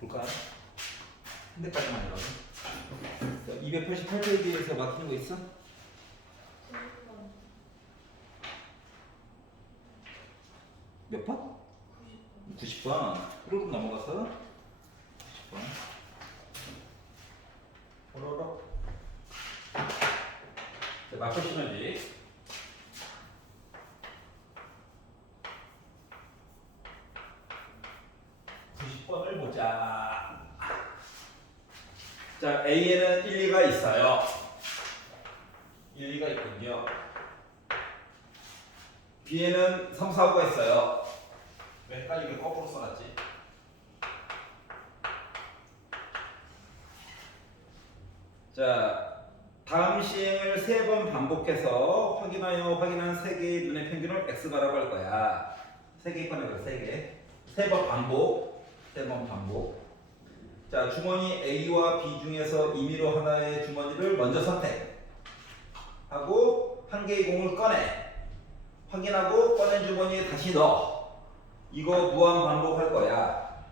볼까요? 현대까지만 해봐도. 288페이지에서 막히는 거 있어? 몇 번? 90번. 그럼 넘어가서 90번. 오로로. 자, 맞고 시너지. 을 보자. 자, A에는 1, 2가 있어요. 1, 2가 있군요. B에는 3, 4, 5가 있어요. 왜 헷갈리게 거꾸로 써놨지? 자, 다음 시행을 3번 반복해서 확인한 3개의 눈의 평균을 X바라고 할 거야. 3개 꺼내봐, 3개. 3번 반복. 3번 반복. 자, 주머니 A와 B 중에서 임의로 하나의 주머니를 먼저 선택하고 한 개의 공을 꺼내. 확인하고 꺼낸 주머니에 다시 넣어. 이거 무한 반복할 거야.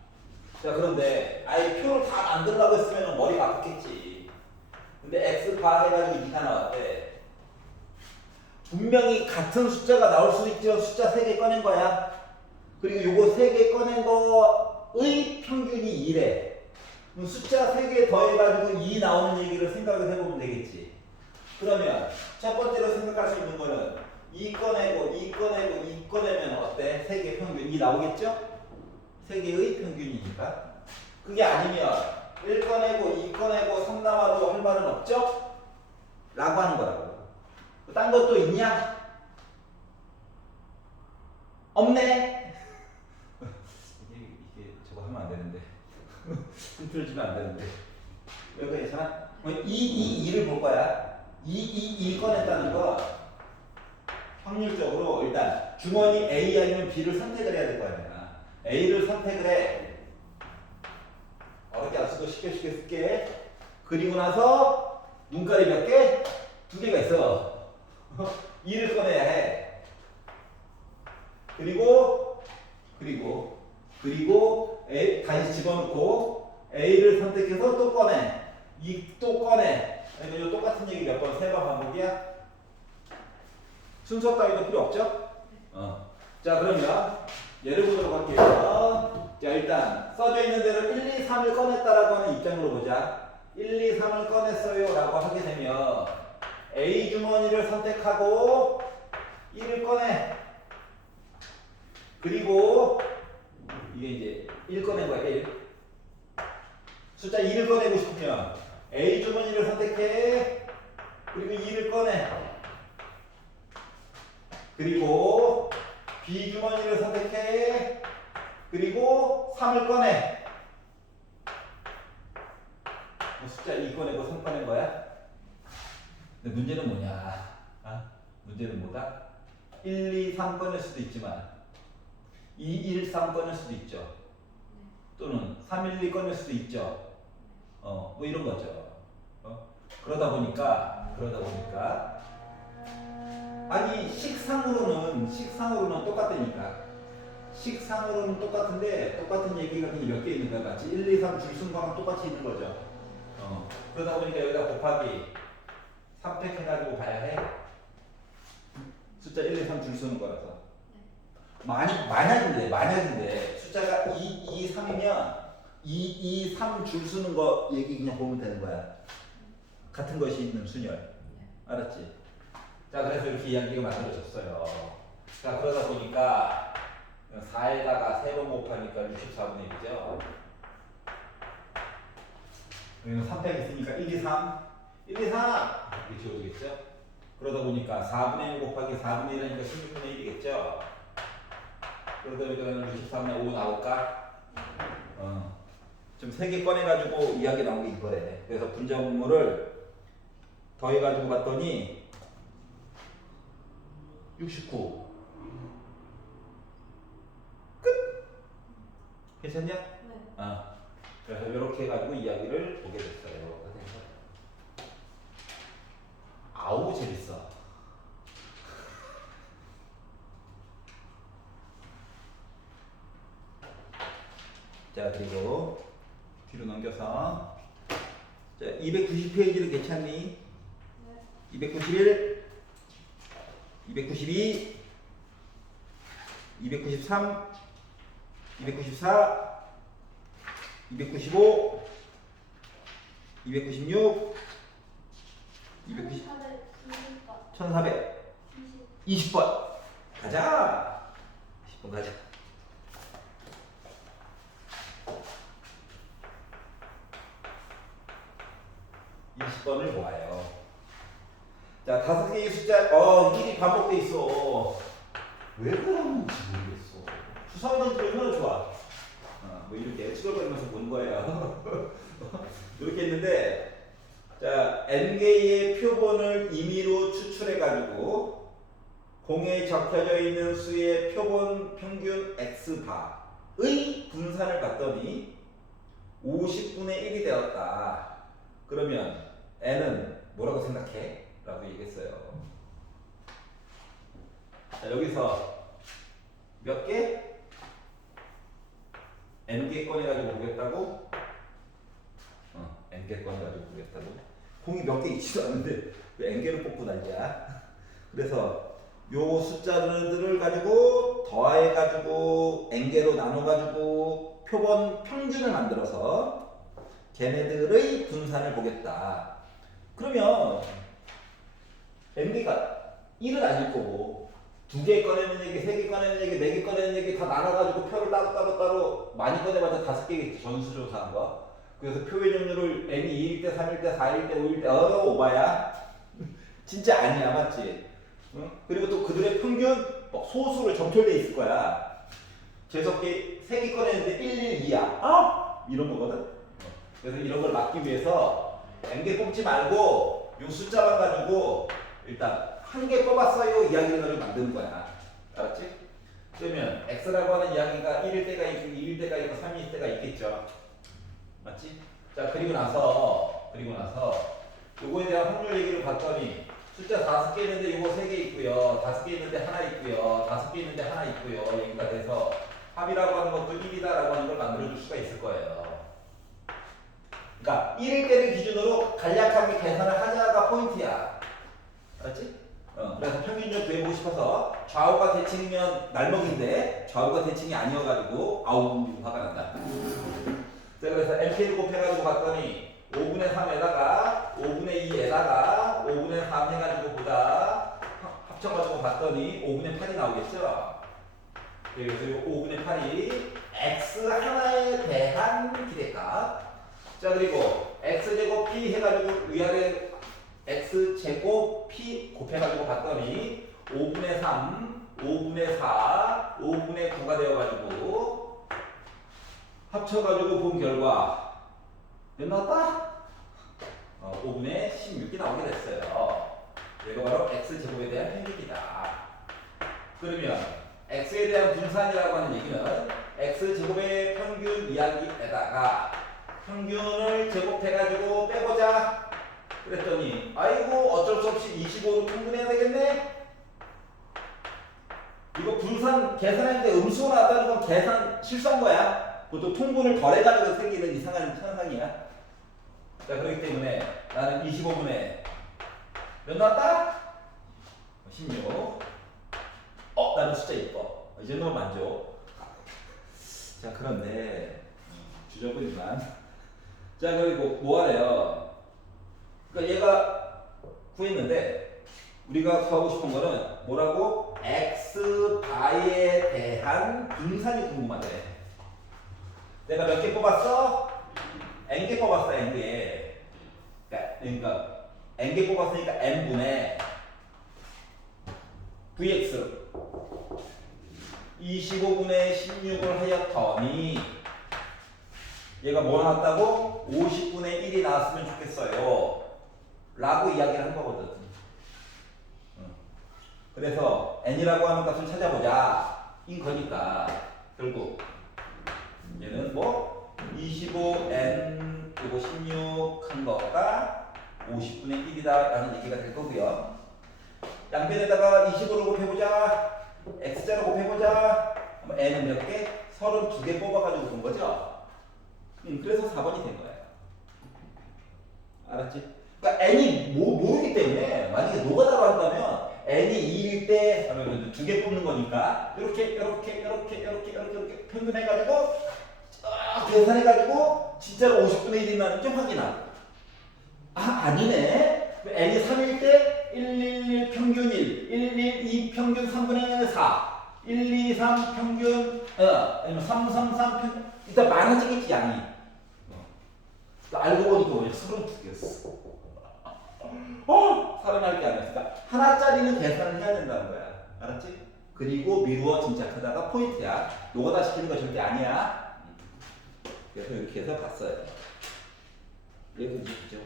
자, 그런데 아예 표를 다 만들려고 했으면 머리가 아팠겠지. 근데 X바 해가지고 2가 나왔대. 분명히 같은 숫자가 나올 수 있죠. 숫자 3개 꺼낸 거야. 그리고 요거 3개 꺼낸 거의 평균이 2래. 숫자 3개 더해가지고 2 나오는 얘기를 생각을 해보면 되겠지. 그러면 첫 번째로 생각할 수 있는 거는 2 꺼내고 2 꺼내고 2 꺼내면 어때? 3개 평균 2 나오겠죠? 3개의 평균이니까. 그게 아니면 1 꺼내고 2 꺼내고 3 나와도 할 말은 없죠? 라고 하는 거라고. 딴 것도 있냐? 없네? 이게 저거 하면 안 되는데. 힌트를 주면 안 되는데. 여기 괜찮아? 2를 볼 거야. 2 꺼냈다는 거 확률적으로 일단 주머니 A 아니면 B를 선택을 해야 될 거 아니야. A를 선택을 해. 어렵게 안 쓰고 쉽게 쓸게. 그리고 나서 눈깔이 몇 개? 2개가 있어. 2를 꺼내야 해. 그리고 A 다시 집어넣고 A를 선택해서 또 꺼내. 또 꺼내. 그러니까 이 똑같은 얘기 몇 번? 3번 반복이야? 순서 따위도 필요 없죠? 자, 그러면 예를 보도록 할게요. 자, 일단 써져 있는 대로 1, 2, 3을 꺼냈다라고 하는 입장으로 보자. 1, 2, 3을 꺼냈어요 라고 하게 되면 A 주머니를 선택하고 1을 꺼내. 그리고 이게 이제 1 꺼낸 거야, 1. 숫자 2를 꺼내고 싶으면 A 주머니를 선택해. 그리고 2를 꺼내. 그리고 B 주머니를 선택해. 그리고 3을 꺼내. 숫자 2 꺼내고 3 꺼낸 거야. 근데 문제는 뭐냐? 문제는 뭐다? 1, 2, 3 꺼낼 수도 있지만 2, 1, 3 꺼낼 수도 있죠. 또는 3, 1, 2 꺼낼 수도 있죠. 뭐 이런 거죠. 그러다 보니까 아니 식상으로는 똑같다니까. 식상으로는 똑같은데 똑같은 얘기가 몇 개 있는 거야. 같이 1, 2, 3 줄 쓴 거랑 똑같이 있는 거죠. 그러다 보니까 여기다 곱하기 3팩해가지고 봐야 해. 숫자 1, 2, 3 줄 쓰는 거라서. 만약인데 숫자가 2, 2, 3이면 2, 2, 3 줄 쓰는 거 얘기 그냥 보면 되는 거야. 같은 것이 있는 순열. 알았지? 자, 그래서 이렇게 이야기가 만들어졌어요. 자, 그러다 보니까 4에다가 3번 곱하니까 64분의 1이죠. 여기는 3팩 있으니까 1, 2, 3. 1, 2, 3! 이렇게 지워지겠죠? 그러다 보니까 4분의 1 곱하기 4분의 1이니까 16분의 1이겠죠? 그러다 보니까 64분의 5 나올까? 좀 3개 꺼내가지고 이야기 나온 게 이거래. 그래서 분자분모를 더해가지고 봤더니 69. 끝! 괜찮냐? 네. 그래서 이렇게 해가지고 이야기를 보게 됐어요. 아우, 재밌어. 자, 그리고 뒤로 넘겨서. 자, 290페이지는 괜찮니? 291, 292, 293, 294, 295, 296, 290, 1400, 20번. 가자. 20번 가자. 20번을 보아요. 자, 5개의 숫자, 1이 반복돼 있어. 왜 그러는지 모르겠어. 주사위는 얼마나 좋아. 뭐 이렇게 찌글거리면서 보는 거예요. 이렇게 했는데, 자, n개의 표본을 임의로 추출해가지고 공에 적혀져 있는 수의 표본 평균 x바의 분산을 봤더니 50분의 1이 되었다. 그러면 n은 뭐라고 생각해? 라고 얘기했어요. 자, 여기서 몇 개? n개 꺼내가지고 보겠다고? n개 꺼내가지고 보겠다고? 공이 몇 개 있지도 않은데 왜 n개를 뽑고 난리야? 그래서 요 숫자들을 가지고 더해가지고 n개로 나눠가지고 표본 평균을 만들어서 걔네들의 분산을 보겠다. 그러면 n개가 1은 아닐 거고 2개 꺼내는 얘기, 3개 꺼내는 얘기, 4개 꺼내는 얘기 다 나눠가지고 표를 따로 많이 꺼내봤자 5개겠지. 전수조사한 거. 그래서 표의 종류를 n이 2일 때, 3일 때, 4일 때, 5일 때 오바야. 진짜 아니야. 맞지? 응? 그리고 또 그들의 평균 소수를 점철돼 있을 거야. 재석기 3개 꺼내는데 1, 1, 2야. 이런 거거든. 그래서 이런 걸 막기 위해서 n개 뽑지 말고 요 숫자만 가지고 일단 한 개 뽑았어요 이야기를 만드는 거야. 알았지? 그러면 x라고 하는 이야기가 1일 때가 있고 2일 때가 있고 3일 때가 있겠죠. 맞지? 자, 그리고 나서 요거에 대한 확률 얘기를 봤더니 숫자 5개 있는데 요거 3개 있고요. 5개 있는데 하나 있고요. 5개 있는데 하나 있고요. 얘기가 돼서 합이라고 하는 것도 1이다라고 하는 걸 만들어줄 수가 있을 거예요. 그러니까 1일 때를 기준으로 간략하게 계산을 하자가 포인트야. 알았지? 그래서 평균 좀 구해보고 싶어서 좌우가 대칭이면 날먹인데 좌우가 대칭이 아니어가지고 아우 화가 난다. 자, 그래서 MK를 곱해가지고 봤더니 5분의 3에다가 5분의 2에다가 5분의 3 해가지고 보다 합쳐가지고 봤더니 5분의 8이 나오겠죠? 그래서 이 5분의 8이 x 하나에 대한 기대값. 자, 그리고 x제곱 p 해가지고 위아래 x제곱 p 곱해가지고 봤더니 5분의 3, 5분의 4, 5분의 9가 되어가지고 합쳐가지고 본 결과 몇 나왔다? 5분의 16이 나오게 됐어요. 이거 바로 x제곱에 대한 평균이다. 그러면 x에 대한 분산이라고 하는 얘기는 x제곱의 평균 이야기에다가 평균을 제곱해가지고 빼보자. 그랬더니 아이고 어쩔 수 없이 25로 평균해야 되겠네. 이거 분산 계산했는데 음수가 나왔다는 건 계산 실수한 거야. 그것도 통분을 덜해가지고 생기는 이상한 현상이야. 자, 그렇기 때문에 나는 25분의 몇 나왔다? 16. 나는 숫자 이뻐. 이 정도면 만족. 자, 그런데 주저분이만. 자, 그리고 뭐 하래요? 그러니까 얘가 구했는데 우리가 구하고 싶은 거는 뭐라고? x바에 대한 분산이 궁금하대. 내가 몇 개 뽑았어? n개 뽑았어. n개. 그러니까 n개 뽑았으니까 n분의 vx 25분의 16을 하였더니 얘가 뭐 나왔다고? 50분의 1이 나왔으면 좋겠어요 라고 이야기를 한 거거든. 그래서 n이라고 하는 값을 찾아보자 인 거니까 결국 얘는 뭐 25n 그리고 16 한 거가 50분의 1이다 라는 얘기가 될 거고요. 양변에다가 25를 곱해보자. x자로 곱해보자. n은 몇 개? 32개 뽑아가지고 본 거죠. 그래서 4번이 됩니다. 거니까 이렇게 평균해가지고 계산해가지고 진짜로 50분의 1이 나는지 확인하고 아니네 n이 3일 때 111 평균 1 112 평균 3분의 4 123 평균 아니면 333 평균 일단 많아지겠지 양이 알고 보니까 왜 서른 두 개였어 살아날 게 아니었으니까 하나짜리는 계산을 해야 된다는 거야 알았지? 그리고 미루어 짐작하다가 포인트야 노가다 시키는 거 절대 아니야 그래서 이렇게 해서 봤어요 여기서 보시죠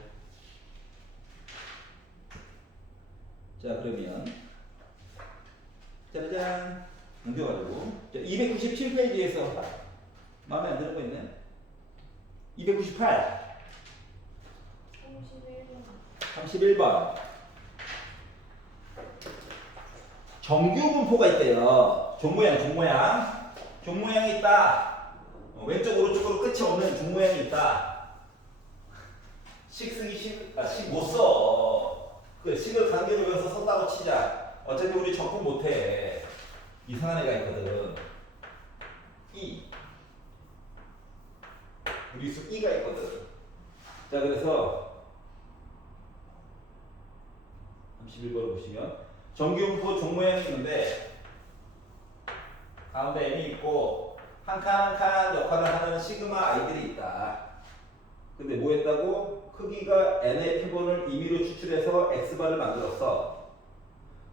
자 그러면 짜자잔 옮겨가지고 297페이지에서 마음에 안 드는 거 있네 298 31번 정규 분포가 있대요 종모양이 있다 왼쪽 오른쪽으로 끝이 없는 종모양이 있다 식 못 써. 그 식을 관계로 여기서 썼다고 치자. 어차피 우리 접근 못해. 이상한 애가 있거든. 우리 수 E가 있거든. 자 그래서 31번을 보시면 정규분포 종모양이 있는데 가운데 M이 있고 한 칸 한 칸 역할을 하는 시그마 I들이 있다. 근데 뭐 했다고? 크기가 n의 표본을 임의로 추출해서 x바를 만들었어.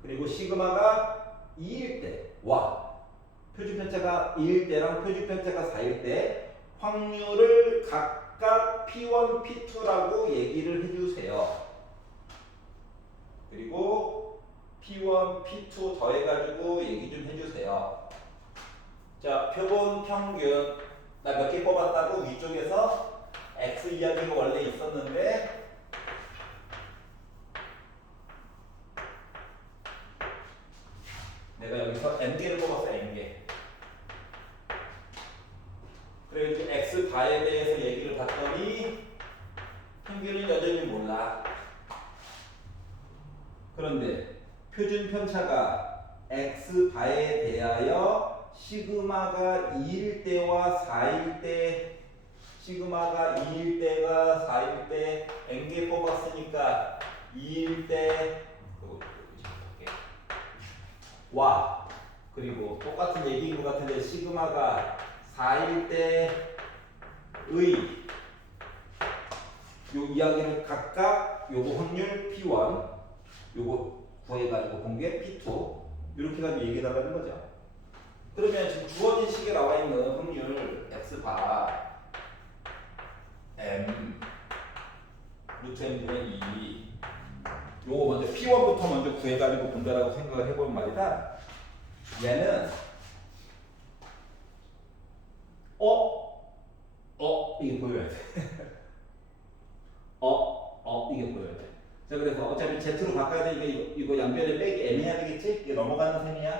그리고 시그마가 2일 때, 표준 편차가 2일 때랑 표준 편차가 4일 때 확률을 각각 P1, P2라고 얘기를 해주세요. 그리고 P1, P2 더해가지고 얘기 좀 해주세요. 자, 표본 평균 나 몇 개 뽑았다고 위쪽에서 X 이야기가 원래 있었는데 내가 여기서 N개를 뽑았어 N개 그리고 이제 X 바에 대해서 얘기를 봤더니 평균은 여전히 몰라 그런데 표준 편차가 X 바에 대하여 시그마가 2일 때와 4일 때 시그마가 2일 때가 4일 때 N개 뽑았으니까 2일 때 그리고 똑같은 얘기인 것 같은데 시그마가 4일 때의 요 이야기를 각각 요거 확률 P1 요거 구해가지고 본 게 P2 이렇게 가지고 얘기해달라는 거죠. 그러면 지금 주어진 식에 나와 있는 확률 X바 M 루트 M분의 2 요거 먼저 P1부터 먼저 구해가지고 본다라고 생각을 해보면 말이다. 얘는 이게 보여야 돼. 이게 보여야 돼. 자 그래서 어차피 Z로 바꿔야 되니까 이거 양변에 빼기 M해야 되겠지? 이게 넘어가는 셈이야.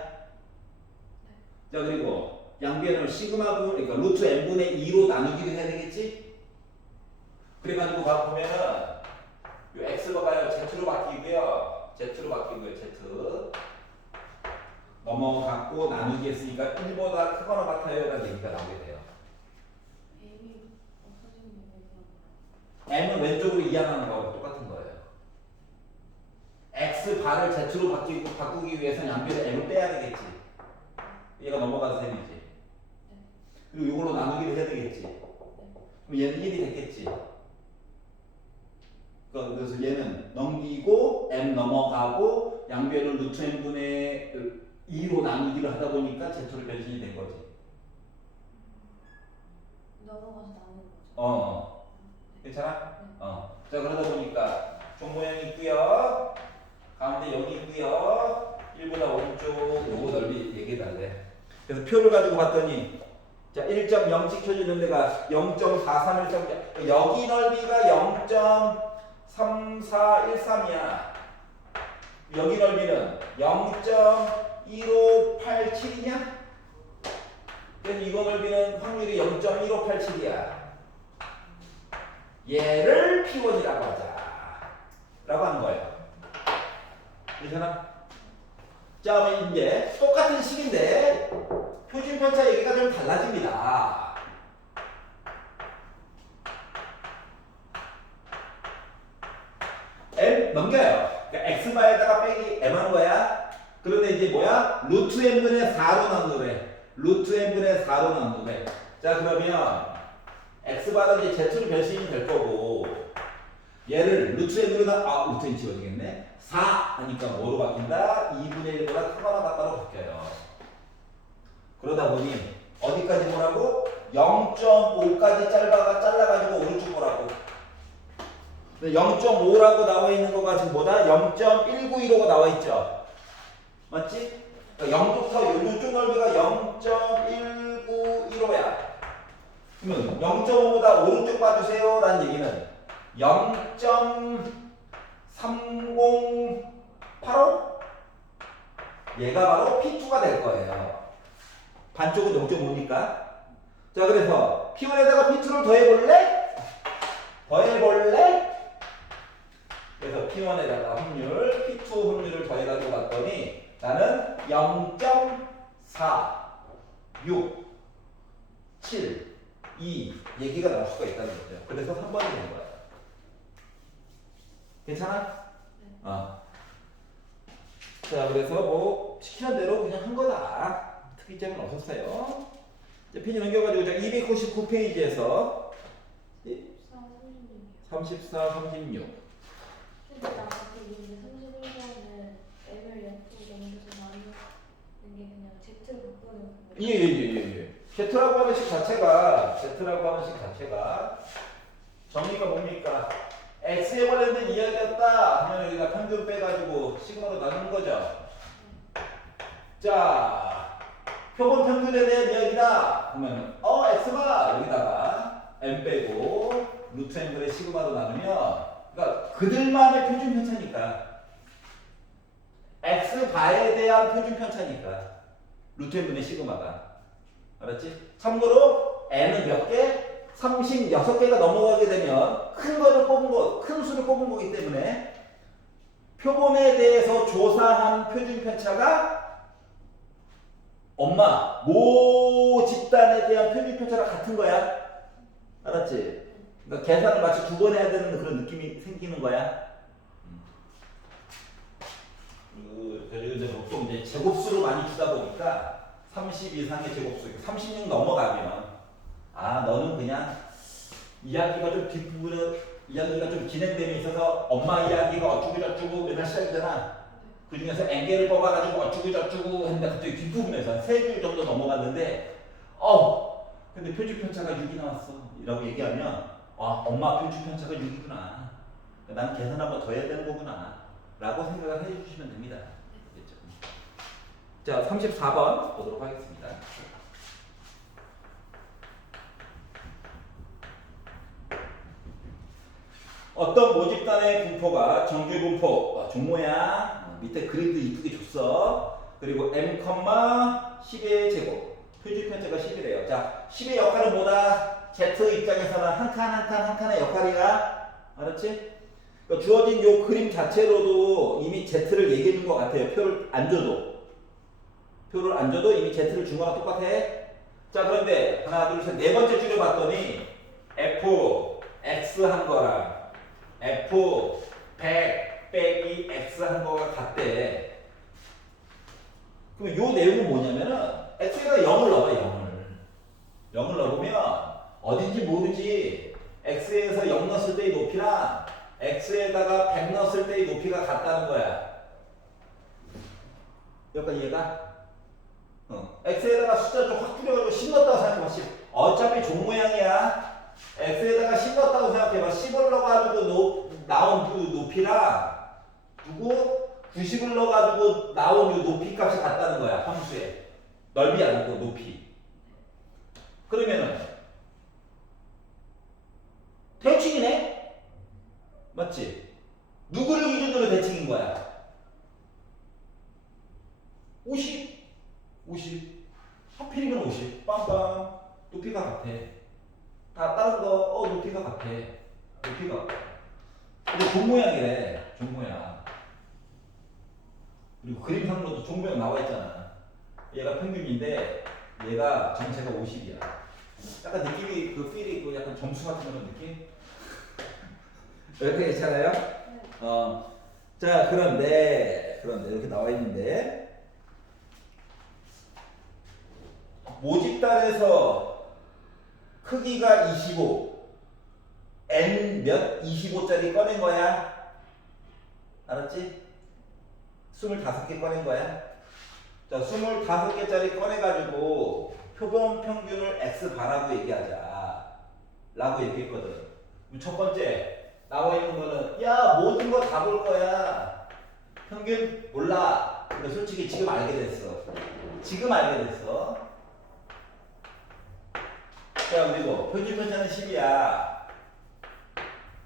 자 그리고 양변을 시그마분 그러니까 루트 M분의 2로 나누기를 해야 되겠지? 그래가지고 보면은 요 X가 봐요. Z로 바뀌고요. Z 넘어갔고 나누기 했으니까 1보다 크거나 같아요 라는 얘기가 나오게 돼요. M은 왼쪽으로 이항하는 거하고 똑같은 거예요. X 바를 Z로 바꾸기 위해서는 양변에 M을 빼야 되겠지. 얘가 넘어가서 셈이지. 그리고 이걸로 나누기를 해야 되겠지. 그럼 얘는 1이 됐겠지. 그래서 얘는 넘기고 M 넘어가고 양변을 루트 M분의 2로 나누기를 하다 보니까 Z로 변신이 된 거지. 넘어가서 나누는 거죠. 괜찮아? 자 그러다 보니까 종 모양이 있고요. 가운데 여기 있고요. 1보다 오른쪽 요거 넓이 얘기해달래. 그래서 표를 가지고 봤더니 자 1.0 찍혀지는 데가 0.4313 여기 넓이가 0.3413이야. 여기 넓이는 0.1587이냐? 그래서 이거 넓이는 확률이 0.1587이야. 얘를 P1이라고 하자. 라고 하는 거예요. 괜찮아? 자, 그럼 이제 똑같은 식인데 표준 편차 얘기가 좀 달라집니다. m 넘겨요. 그러니까 x바에다가 빼기 m 한 거야. 그런데 이제 뭐야? 루트 n분의 4로 나누래. 루트 n분의 4로 나누래. 자, 그러면 x바는 이제 z로 변신이 될 거고 얘를 루트 n으로 루트 n 지워지겠네. 4 하니까 뭐로 바뀐다? 2분의 1보다 크거나 같다로 바뀌어요. 그러다 보니 어디까지 보라고? 0.5까지 잘라가지고 오른쪽 보라고. 0.5라고 나와 있는 거가 지금 뭐다? 0.192로가 나와 있죠. 맞지? 그러니까 0부터 이쪽 넓이가 0.191호야. 그러면 0.5보다 오른쪽 봐주세요 라는 얘기는 0.3085? 얘가 바로 P2가 될 거예요. 반쪽은 0.5니까. 자, 그래서 P1에다가 P2를 더해볼래? 더해볼래? 그래서 P1에다가 확률, P2 확률을 더해가지고 봤더니 나는 0.467 얘기가 나올 수가 있다는 거죠. 그래서 3번이 된 거야. 괜찮아? 자, 그래서 뭐 시키는 대로 그냥 한 거다. 특이점은 없었어요. 이제 페이지 넘겨가지고 299페이지에서 34, 36. 근데 나 갑자기 이제 31번은 M을 F로 넘겨서 나누는 게 그냥 Z로 바꾸는 거. 예. Z라고 하는 식 자체가 정의가 뭡니까? X에 관련된 이야기였다 하면 여기가 평균 빼가지고 시그마로 나누는 거죠. 자, 표본 평균에 대한 이야기다 그러면 X가 여기다가 M 빼고 루트 n분의 시그마로 나누면 그러니까 그들만의 표준 편차니까 X바에 대한 표준 편차니까 루트 n분의 시그마가 알았지? 참고로 n은 몇 개? 36개가 넘어가게 되면 큰 거를 뽑은 거, 큰 수를 뽑은 거기 때문에 표본에 대해서 조사한 표준 편차가 엄마 모 집단에 대한 표준 편차가 같은 거야. 알았지? 그러니까 계산을 마치 두 번 해야 되는 그런 느낌이 생기는 거야. 그리고 이제 보통 이제 제곱수로 많이 주다 보니까 30 이상의 제곱수, 36 넘어가면 너는 그냥 이야기가 좀 뒷부분에 이야기가 좀 진행됨에 있어서 엄마 이야기가 어쩌고 저쩌고 맨날 시작이잖아. 그 중에서 n개를 뽑아가지고 어쩌고 저쩌고 했는데 갑자기 뒷부분에서 3줄 정도 넘어갔는데 근데 표준 편차가 6이 나왔어 이라고 얘기하면 엄마 표준 편차가 6이구나. 난 계산 한번 더 해야 되는 거구나 라고 생각을 해주시면 됩니다. 알겠죠? 자, 34번 보도록 하겠습니다. 어떤 모집단의 분포가 정규 분포 종 모양 밑에 그림도 이쁘게 줬어. 그리고 m, 10의 제곱 표준 편차가 10이래요. 자, 10의 역할은 뭐다? Z 입장에서는 한 칸의 역할이야. 알았지? 그러니까 주어진 요 그림 자체로도 이미 Z를 얘기해 준 것 같아요. 표를 안 줘도 이미 Z를 준 거랑 똑같아. 자, 그런데 하나 둘 셋 네 번째 줄여 봤더니 F X 한 거랑 F 100 빼기 X 한 거가 같대. 그럼 요 내용은 뭐냐면은 X에다 0을 넣어봐. 0을 넣으면 어딘지 모르지. X에서 0 넣었을 때의 높이랑 X에다가 100 넣었을 때의 높이가 같다는 거야. 여기까지 이해가? X에다가 숫자 좀 확 줄여가지고 10 넣었다고 생각해봐. 10. 어차피 종 모양이야. X에다가 10 넣었다고 생각해봐. 10을 넣어가지고 나온 그 높이랑 누구 90을 넣어가지고 나온 이 높이 값이 같다는 거야. 함수에. 넓이 아니고 높이. 그러면은 대칭이네? 맞지? 누구를 기준으로 대칭인 거야? 50? 하필이면 50. 빵빵. 높이가 같아. 다 다른 거 높이가 같아. 높이가 같아. 근데 종 모양이래. 종 모양. 그리고 그림상으로도 종묘가 나와 있잖아. 얘가 평균인데 얘가 전체가 50이야. 약간 느낌이 그 필이 그 약간 점수 같은 그런 느낌? 이렇게 괜찮아요? 네. 자 그런데 이렇게 나와 있는데 모집단에서 크기가 25 n 몇 25짜리 꺼낸 거야. 알았지? 25개 꺼낸 거야. 자, 25개짜리 꺼내가지고 표본 평균을 x 바라고 얘기하자. 라고 얘기했거든. 그럼 첫 번째, 나와 있는 거는, 야, 모든 거 다 볼 거야. 평균 몰라. 근데 솔직히 지금 알게 됐어. 지금 알게 됐어. 자, 그리고 표준 편차는 10이야.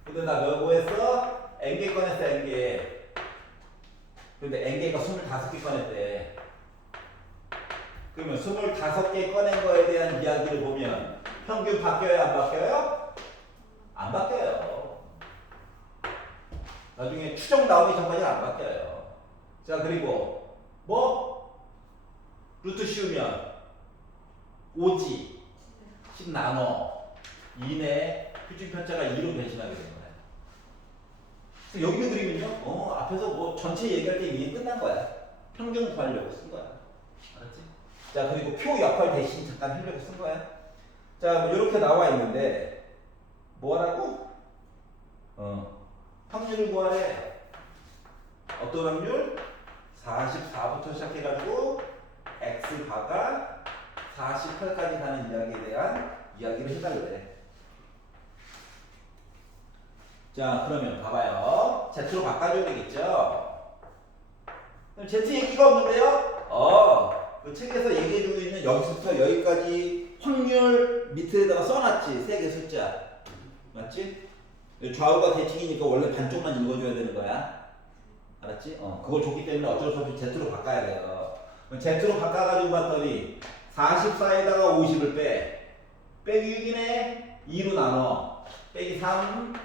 근데 나 뭐 했어? n개 꺼냈어, n개. 근데 n개가 25개 꺼냈대. 그러면 25개 꺼낸 거에 대한 이야기를 보면 평균 바뀌어요, 안 바뀌어요? 안 바뀌어요. 나중에 추정 나오기 전까지 안 바뀌어요. 자, 그리고 뭐? 루트 씌우면 5지 10 나눠 2내 표준 편차가 2로 변신하게 되는 거야. 그래서 여기 있는 그림은요, 앞에서 뭐 전체 얘기할 때 이미 끝난 거야. 평균 구하려고 쓴 거야. 알았지? 자, 그리고 표 역할 대신 잠깐 하려고 쓴 거야. 자, 뭐 이렇게 나와 있는데 뭐라고? 확률을 구하래. 어떤 확률? 44부터 시작해가지고 x바가 48까지 가는 이야기에 대한 이야기를 해달래. 자, 그러면 봐봐요. Z로 바꿔줘야 되겠죠? 그럼 Z 얘기가 없는데요? 그 책에서 얘기해주고 있는 여기서부터 여기까지 확률 밑에다가 써놨지. 세 개 숫자. 맞지? 좌우가 대칭이니까 원래 반쪽만 읽어줘야 되는 거야. 알았지? 그걸 줬기 때문에 어쩔 수 없이 Z로 바꿔야 돼요. 그럼 Z로 바꿔가지고 봤더니 44에다가 50을 빼. 빼기 6이네. 2로 나눠. 빼기 3.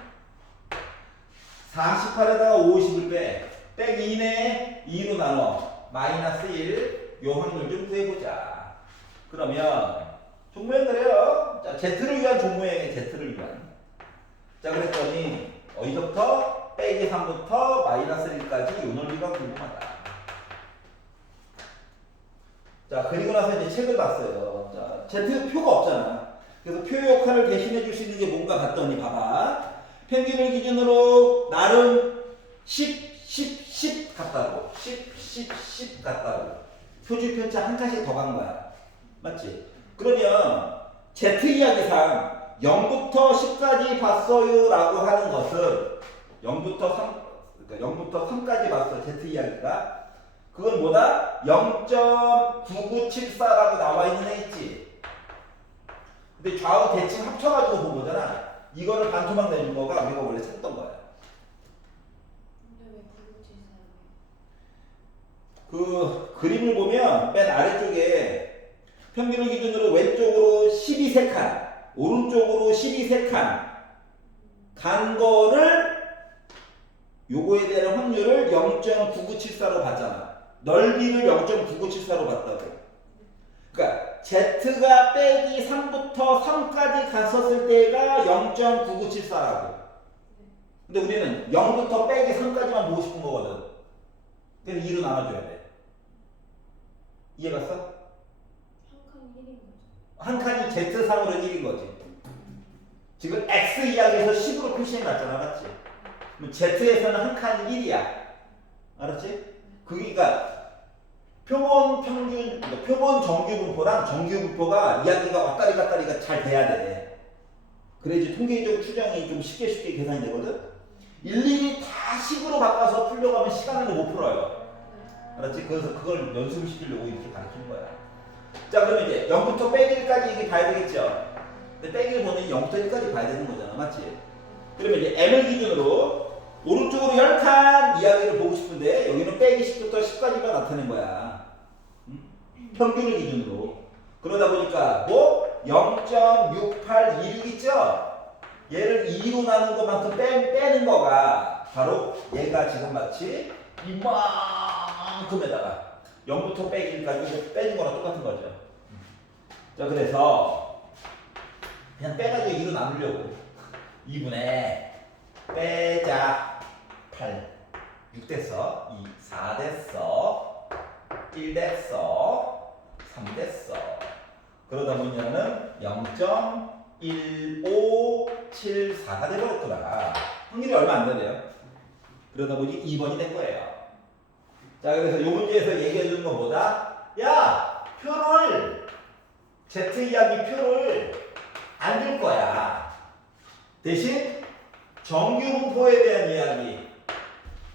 48에다가 50을 빼. 빼기 2네. 2로 나눠. 마이너스 1. 요 확률 좀 구해보자. 그러면 종모행 그래요. 자, Z를 위한 종모행이 Z를 위한. 자, 그랬더니 어디서부터? 빼기 3부터 마이너스 1까지 요 넓이가 궁금하다. 자, 그리고 나서 이제 책을 봤어요. 자, Z 표가 없잖아. 그래서 표 역할을 대신해 줄 수 있는 게 뭔가 봤더니 봐봐. 평균을 기준으로 나름 10 같다고. 10 같다고. 표준 편차 한 칸씩 더 간 거야. 맞지? 그러면 Z 이야기상 0부터 10까지 봤어요 라고 하는 것은 0부터 3까지 봤어. Z 이야기가. 그건 뭐다? 0.9974라고 나와 있는 애 있지. 근데 좌우 대칭 합쳐가지고 본 거잖아. 이거를 반토막 내준 거가 우리가 원래 찾던 거야. 근데 왜 9974예요? 그 그림을 보면 맨 아래쪽에 평균을 기준으로 왼쪽으로 12세칸, 오른쪽으로 12세칸 간 거를 요거에 대한 확률을 0.9974로 봤잖아. 넓이를 0.9974로 봤다고. 그러니까 Z가 빼기 3부터 3까지 갔었을 때가 0.9974라고. 근데 우리는 0부터 빼기 3까지만 보고 싶은 거거든. 그래서 2로 나눠줘야 돼. 이해갔어? 한 칸이 1인 거죠. 한 칸이 Z상으로 1인 거지. 지금 X 이야기에서 10으로 표시해 놨잖아. 맞지? 그럼 Z에서는 한 칸이 1이야. 알았지? 그러니까 표본 평균, 그러니까 표본 정규 분포랑 정규 분포가 이야기가 왔다리갔다리가 잘 돼야 돼. 그래야지 통계적 추정이 좀 쉽게 계산이 되거든? 일일이 다 식으로 바꿔서 풀려고 하면 시간을 못 풀어요. 알았지? 그래서 그걸 연습을 시키려고 이렇게 가르치는 거야. 자, 그러면 이제 0부터 빼기 1까지 이게 봐야 되겠죠? 근데 빼기를 보면 0부터 1까지 봐야 되는 거잖아. 맞지? 그러면 이제 M을 기준으로 오른쪽으로 10칸 이야기를 보고 싶은데 여기는 빼기 10부터 10까지가 나타낸 거야. 평균을 기준으로. 그러다 보니까 뭐 0.6826 있죠? 얘를 2로 나눈 것만큼 빼는 거가 바로 얘가 지금 마치 이만큼 이만큼에다가 0부터 빼기니까 이거 빼는 거랑 똑같은 거죠. 자, 그래서 그냥 빼가지고 2로 나누려고. 2분의 빼자 8, 6 됐어. 2, 4 됐어. 1 됐어. 3 됐어. 그러다 보면은 0.1574가 되버렸구나. 확률이 얼마 안 되네요. 그러다 보니 2번이 된 거예요. 자, 그래서 이 문제에서 얘기해 주는 건 뭐다? 야, 표를 Z 이야기 표를 안 줄 거야. 대신 정규 분포에 대한 이야기,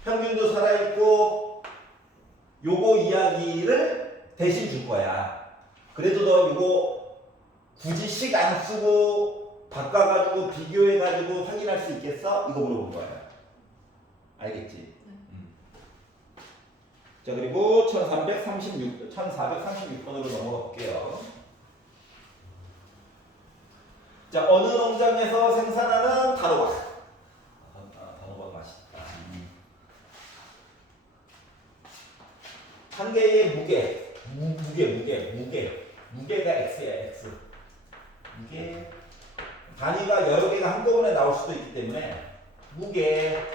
평균도 살아있고 요거 이야기를 대신 줄 거야. 그래도 너 요거 굳이 식 안 쓰고 바꿔가지고 비교해가지고 확인할 수 있겠어? 이거 물어본 거야. 알겠지? 자, 그리고 1436번으로 넘어가 볼게요. 자, 어느 농장에서 생산하는 단호박. 단호박 맛있다. 한 개의 무게가 X야, X. 무게. 단위가 여러 개가 한꺼번에 나올 수도 있기 때문에 무게.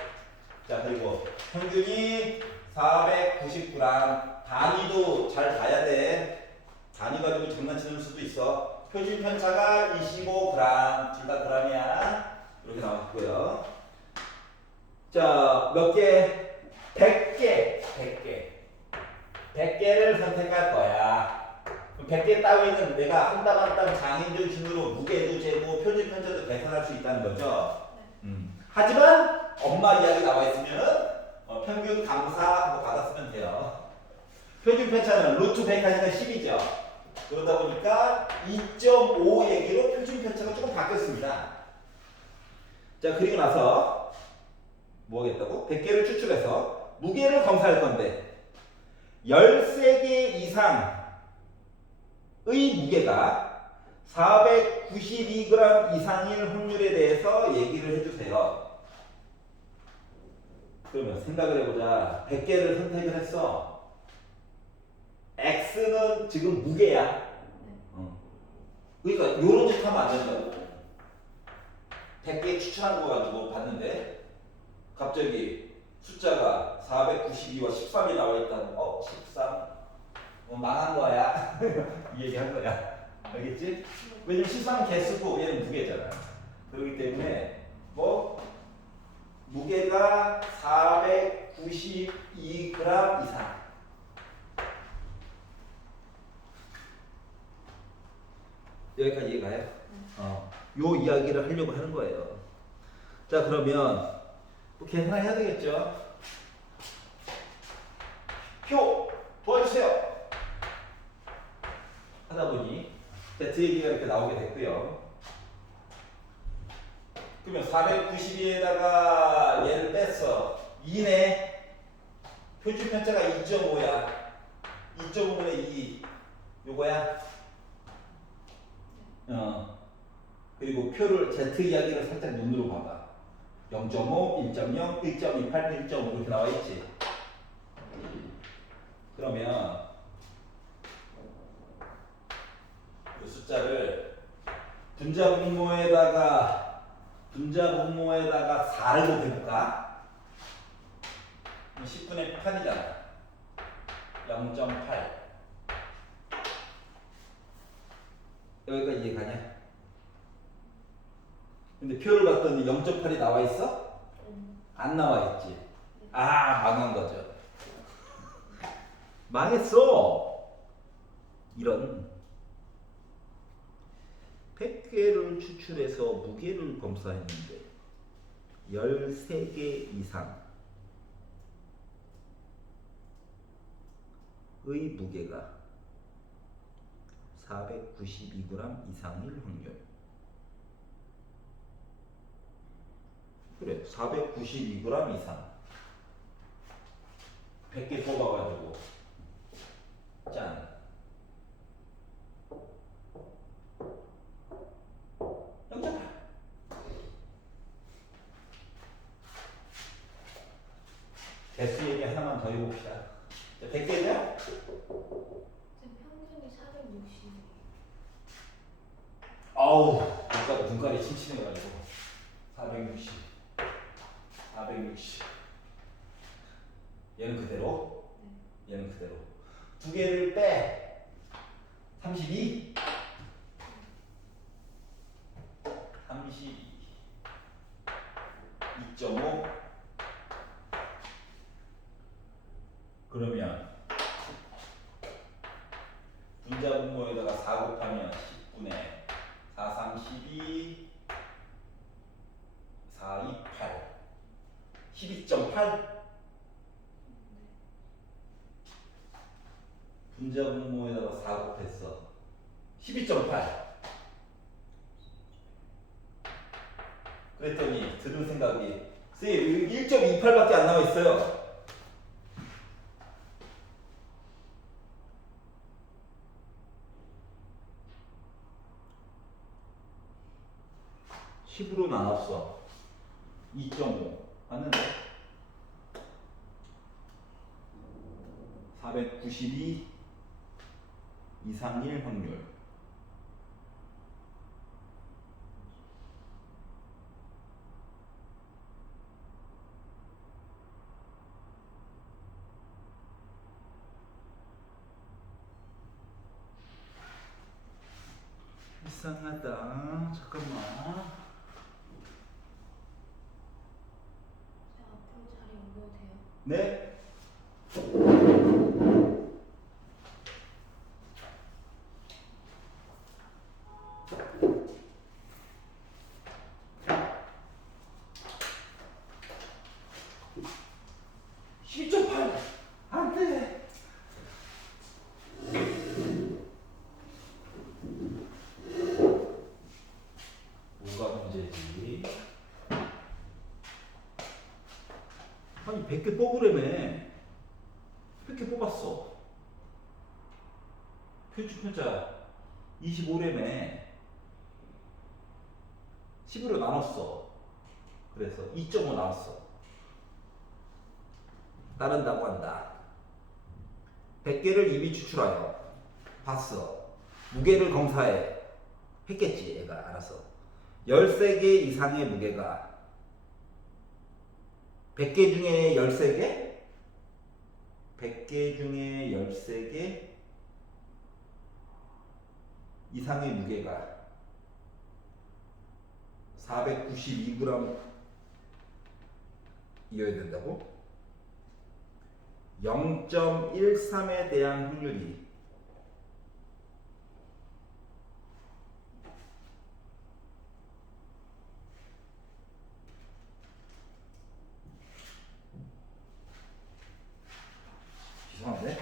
자, 그리고 평균이 490g. 단위도 잘 봐야 돼. 단위 가지고 장난치는 수도 있어. 표준 편차가 25g. 둘 다 g이야. 이렇게 나왔고요. 자, 몇 개? 100개. 100개를 선택할 거야. 100개 따위는 내가 한 땀 한 땀 장인 중심으로 무게도 재고 표준 편차도 계산할 수 있다는 거죠. 하지만 엄마 이야기 나와 있으면은 평균 감사 받았으면 돼요. 표준 편차는 루트 100까지가 10이죠. 그러다 보니까 2.5 얘기로 표준 편차가 조금 바뀌었습니다. 자, 그리고 나서 뭐 하겠다고? 100개를 추출해서 무게를 검사할 건데 13개 이상의 무게가 492g 이상일 확률에 대해서 얘기를 해주세요. 그러면 생각을 해보자. 100개를 선택을 했어. X는 지금 무게야. 그러니까 요런 짓 하면 안 된다고. 100개 추천한 거 가지고 봤는데 갑자기 숫자가 492와 13이 나와 있다고. 13? 망한 거야. 이 얘기 한 거야. 알겠지? 왜냐면 13은 개수고 얘는 무게잖아. 그렇기 때문에 무게가 492g 이상. 여기까지 이해가요? 요 이야기를 하려고 하는 거예요. 자, 그러면 뭐 계산해야 되겠죠? 표 도와주세요. 하다 보니 Z 얘기가 이렇게 나오게 됐고요. 그러면 492에다가 얘를 뺐어. 2네. 표준 편차가 2.5야. 2.5분의 2. 요거야. 그리고 표를 Z 이야기를 살짝 눈으로 봐봐. 0.5, 1.0, 1.28, 1.5 이렇게 나와 있지. 그러면 그 숫자를 분자 분모에다가 4를 곱해볼까? 10분의 8이잖아. 0.8. 여기까지 이해가냐? 근데 표를 봤더니 0.8이 나와 있어? 안 나와 있지. 망한 거죠. 망했어. 이런 100개를 추출해서 무게를 검사했는데 13개 이상의 무게가 492g 이상일 확률. 그래, 492g 이상. 100개 뽑아가지고 짠. 0.8. 개수 얘기 하나만 더 해봅시다. 100개냐? 쌤 평균이 460. 아우, 눈깔이 침침해가지고 460, 460. 얘는 그대로, 얘는 그대로. 두 개를 빼. 32, 32, 2.5. 그러면 분자분모에다가 4 곱하면 10분의 4, 3, 12, 4, 2, 8. 12.8. 분자분모에다가 4 곱했어. 12.8. 그랬더니 들은 생각이 쌤 1.28밖에 안 나와 있어요. (10으로) 나눴어. 2.5 맞는데? 492 이상일 확률. 이상하다. 잠깐만. 쌤 앞으로 자리 옮겨도 돼요? 네? 12.8. 안 돼. 뭐가 문제지? 아니 100개 뽑으려며. 100개 뽑았어. 표준편차 25래며. 10으로 나눴어. 그래서 2.5 나왔어. 따른다고 한다. 100개를 이미 추출하여 봤어. 무게를 검사해. 했겠지 얘가 알아서. 13개 이상의 무게가 100개 중에 13개? 100개 중에 13개 이상의 무게가 492g 이어야 된다고? 0.13에 대한 확률이 이상한데?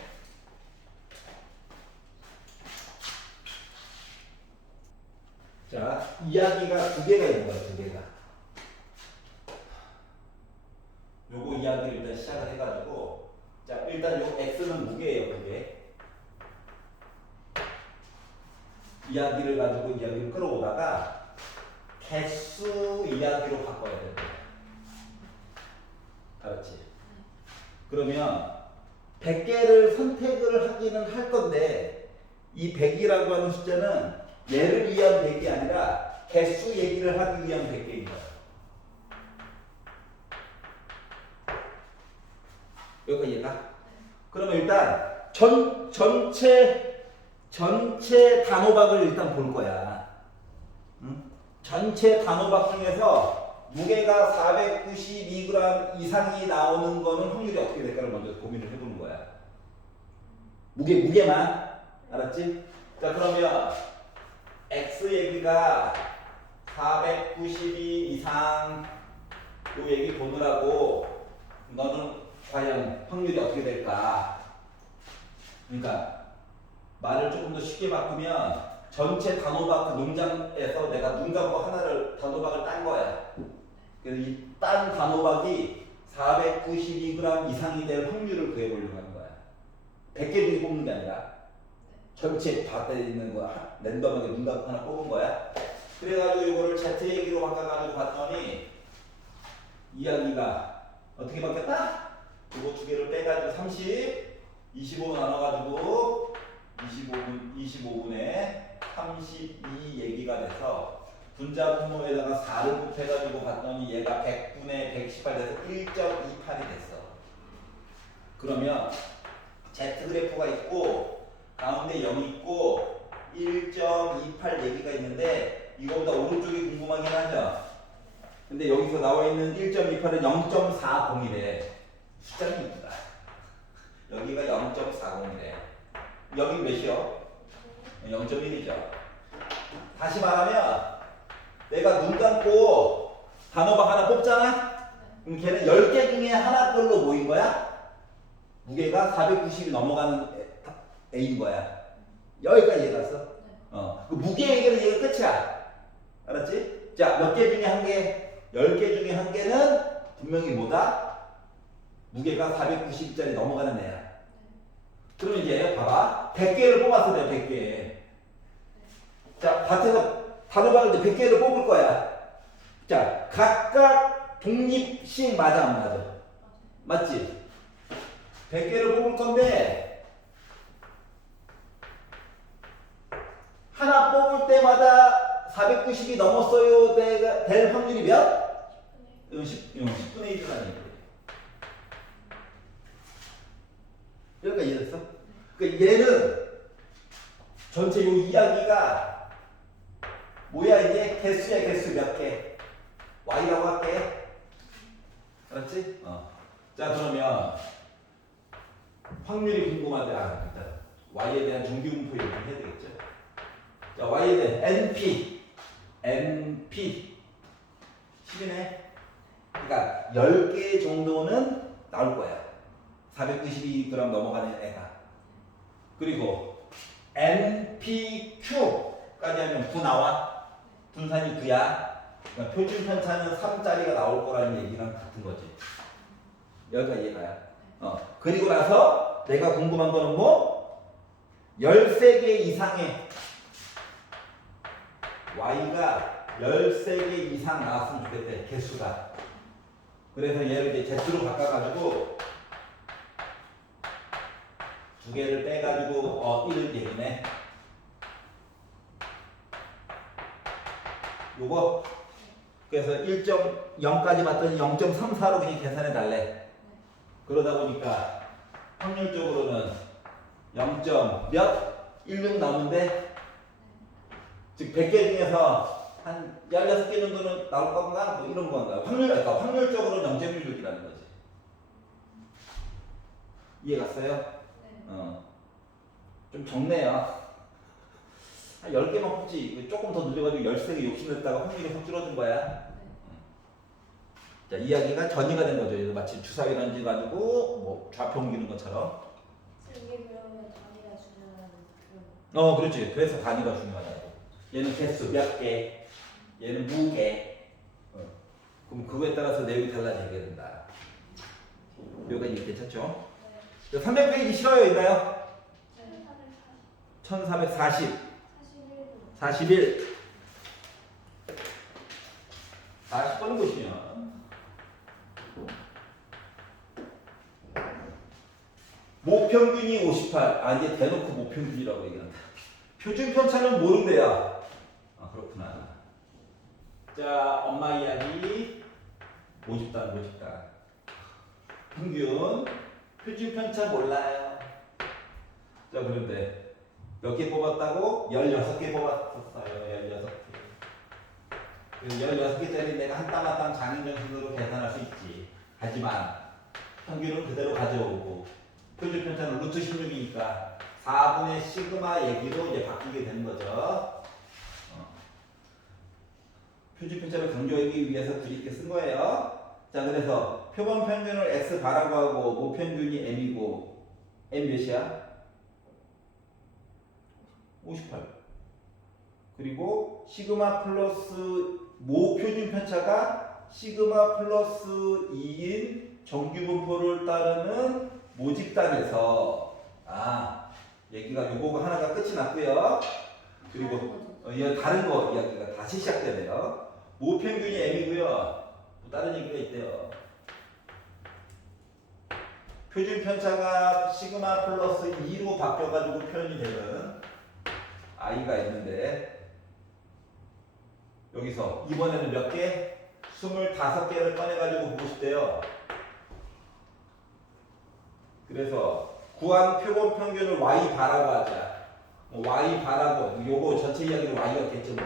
자, 이야기가 두 개가 있는 거야, 두 개가. 요거 이야기를 일단 시작을 해가지고, 자, 일단 요 x는 무게예요, 그게. 이야기를 가지고 이야기를 끌어오다가 개수 이야기로 바꿔야 돼. 알았지? 그러면 100개를 선택을 하기는 할 건데 이 100이라고 하는 숫자는 얘를 위한 100이 아니라 개수 얘기를 하기 위한 100개인 거야. 여기까지 이해가? 그러면 일단 전체 단호박을 일단 볼 거야. 응? 전체 단호박 중에서 무게가 492g 이상이 나오는 거는 확률이 어떻게 될까를 먼저 고민을 해보는 거야. 무게만. 알았지? 자, 그러면 X 얘기가 492 이상 요 얘기 보느라고 너는 과연 확률이 어떻게 될까? 그러니까 말을 조금 더 쉽게 바꾸면 전체 단호박 그 농장에서 내가 눈 감고 하나를 단호박을 딴 거야. 그래서 이 딴 단호박이 492g 이상이 될 확률을 구해보려고 하는 거야. 100개 중에 뽑는 게 아니라 전체 밭에 있는 거 랜덤하게 눈 감고 하나 뽑은 거야. 그래가지고 이거를 Z 얘기로 바꿔가지고 봤더니 이야기가 어떻게 바뀌었다? 이거 두 개를 빼가지고 30 25로 나눠가지고 25분에 32 얘기가 돼서 분자 분모에다가 4를 곱해가지고 봤더니 얘가 100분의 118 돼서 1.28이 됐어. 그러면 Z 그래프가 있고 가운데 0이 있고 1.28 얘기가 있는데 이거보다 오른쪽이 궁금하긴 하죠. 근데 여기서 나와 있는 1.28은 0.40이래. 숫자는 이쁘다. 여기가 0.40이래. 여기 몇이요? 0.1이죠. 다시 말하면 내가 눈 감고 단어방 하나 뽑잖아? 그럼 걔는 10개 중에 하나 걸로 모인 거야? 무게가 490이 넘어가는 A인 거야. 여기까지 이해 갔어? 그 무게 얘기는 얘가 끝이야. 알았지? 자, 몇 개 중에 한 개? 10개 중에 한 개는 분명히 뭐다? 무게가 490짜리 넘어가는 애야. 그럼 이제 봐봐. 100개를 뽑았어, 내가 100개. 자, 밭에서 단호박을 이제 100개를 뽑을 거야. 자, 각각 독립식 맞아, 안 맞아? 맞지? 100개를 뽑을 건데, 하나 뽑을 때마다 490이 넘었어요 될 확률이 몇? 10분의 1이라는 얘기예요. 여기까지 이해됐어? 그러니까 얘는 전체 요 이야기가 뭐야 이게? 개수야 개수 몇 개? Y라고 할게. 알았지? 자 그러면 확률이 궁금한데 일단 Y에 대한 정규분포 얘기를 해야 되겠죠? 자 Y에 대한 NP 10이네. 그러니까 10개 정도는 나올 거야. 492g 넘어가는 애가. 그리고 NPQ까지 하면 9 나와. 분산이 9야. 그러니까 표준 편차는 3짜리가 나올 거라는 얘기랑 같은 거지. 여기까지 이해가요? 그리고 나서 내가 궁금한 거는 뭐? 13개 이상의 Y가 13개 이상 나왔으면 좋겠대. 개수가. 그래서 얘를 이제 Z로 바꿔가지고 두 개를 빼가지고 이런 얘기네. 요거 그래서 1.0까지 봤더니 0.34로 그냥 계산해 달래. 그러다 보니까 확률적으로는 0. 몇? 16 나오는데 즉 100개 중에서 한 16개 정도는 나올 건가? 뭐 이런 건가? 확률적으로는 0.16이라는 거지. 이해 갔어요? 좀 적네요. 한 10개만 뽑지. 조금 더 늘려가지고 13개 욕심냈다가 확률이 확 줄어든 거야. 자, 이야기가 전이가 된 거죠. 마치 주사위 던져가지고 뭐 좌표 옮기는 것처럼. 이게 그러면 단위가 중요한 그런. 그렇지. 그래서 단위가 중요하다고. 얘는 개수 몇 개, 얘는 무게. 그럼 그거에 따라서 내용이 달라지게 된다. 여기까지 괜찮죠? 300페이지 싫어요, 있나요? 1440. 41. 40번 보시면 모평균이 58. 이제 대놓고 모평균이라고 얘기한다. 표준 편차는 모른대요. 그렇구나. 자, 엄마 이야기 모집단. 평균 표준 편차 몰라요. 자, 그런데 몇 개 뽑았다고? 16개 뽑았었어요. 16개. 16개짜리 내가 한 땀 한 땀 장인정신으로 계산할 수 있지. 하지만 평균은 그대로 가져오고 표준 편차는 루트 16이니까 4분의 시그마 얘기로 이제 바뀌게 되는 거죠. 표준 편차를 강조하기 위해서 둘이 이렇게 쓴 거예요. 자, 그래서 표본 평균을 x 바라고 하고 모평균이 m이고 m 몇이야? 58. 그리고 시그마 플러스 모표준 편차가 시그마 플러스 2인 정규분포를 따르는 모집단에서 얘기가 요거 하나가 끝이 났고요. 그리고 다른 거 이야기가 다시 시작되네요. 모평균이 m이고요. 또 다른 얘기가 있대요. 표준 편차가 시그마 플러스 2로 바뀌어가지고 표현이 되는 i가 있는데 여기서 이번에는 몇 개? 25개를 꺼내가지고 보고 싶대요. 그래서 구한 표본 평균을 y 바라고 하자. y 바라고 요거 전체 이야기로 y가 겠죠 뭐.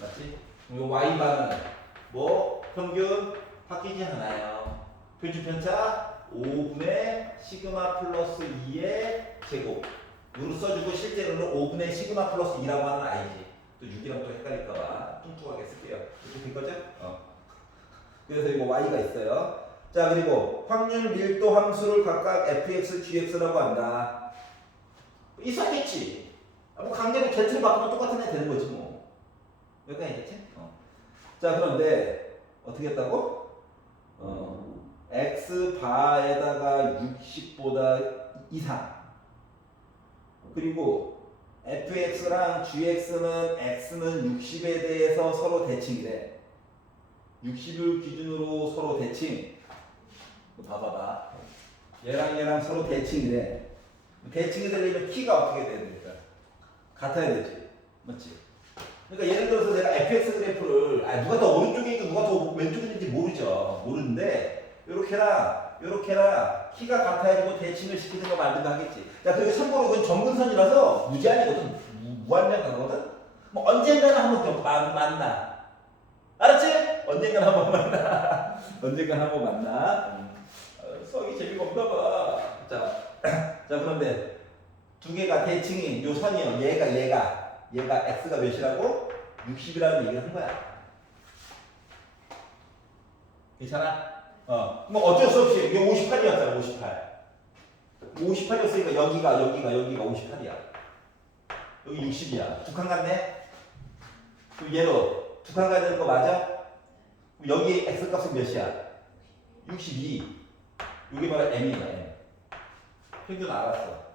맞지? 요 y 바는 뭐 평균 바뀌지 않아요. 표준 편차 5분의 시그마 플러스 2의 제곱. 으로 써주고 실제로는 5분의 시그마 플러스 2라고 하는 i지. 또 6이랑 또 헷갈릴까봐 뚱뚱하게 쓸게요. 이렇게 된 거죠? 그래서 이거 y가 있어요. 자, 그리고 확률 밀도 함수를 각각 fx, gx라고 한다. 있었겠지. 뭐 관계를 개체를 바꾸면 똑같은 애 되는 거지 뭐. 여기까지겠지? 자, 그런데 어떻게 했다고? x 바에다가 60보다 이상. 그리고 fx랑 gx는 x는 60에 대해서 서로 대칭이래. 60을 기준으로 서로 대칭. 봐봐봐. 얘랑 서로 대칭이래. 대칭이 되려면 키가 어떻게 돼야 됩니까? 같아야 되지. 맞지? 그러니까 예를 들어서 내가 fx 그래프를 누가 더 오른쪽에 있고 누가 더 왼쪽에 있는지 모르죠. 모르는데 요렇게랑 키가 같아야지 대칭을 시키든가 말든가 하겠지. 자, 그리고 참고로 그건 점근선이라서 무제한이거든. 무한량 가거든. 뭐 언젠가는 한번 만나. 알았지? 언젠가는 한번 만나. 언젠가는 한번 만나. 수학이 재미가 없나 봐. 자, 그런데 두 개가 대칭인 요 선이요. 얘가 x가 몇이라고? 60이라는 얘기를 한 거야. 괜찮아? 뭐 어쩔 수 없이 이게 58이었잖아. 58이었으니까 여기가 58이야. 여기 60이야. 두 칸 같네? 그럼 얘로 두 칸 가야 되는 거 맞아? 여기 x 값은 몇이야? 62. 이게 바로 m이야. m. 평균 알았어.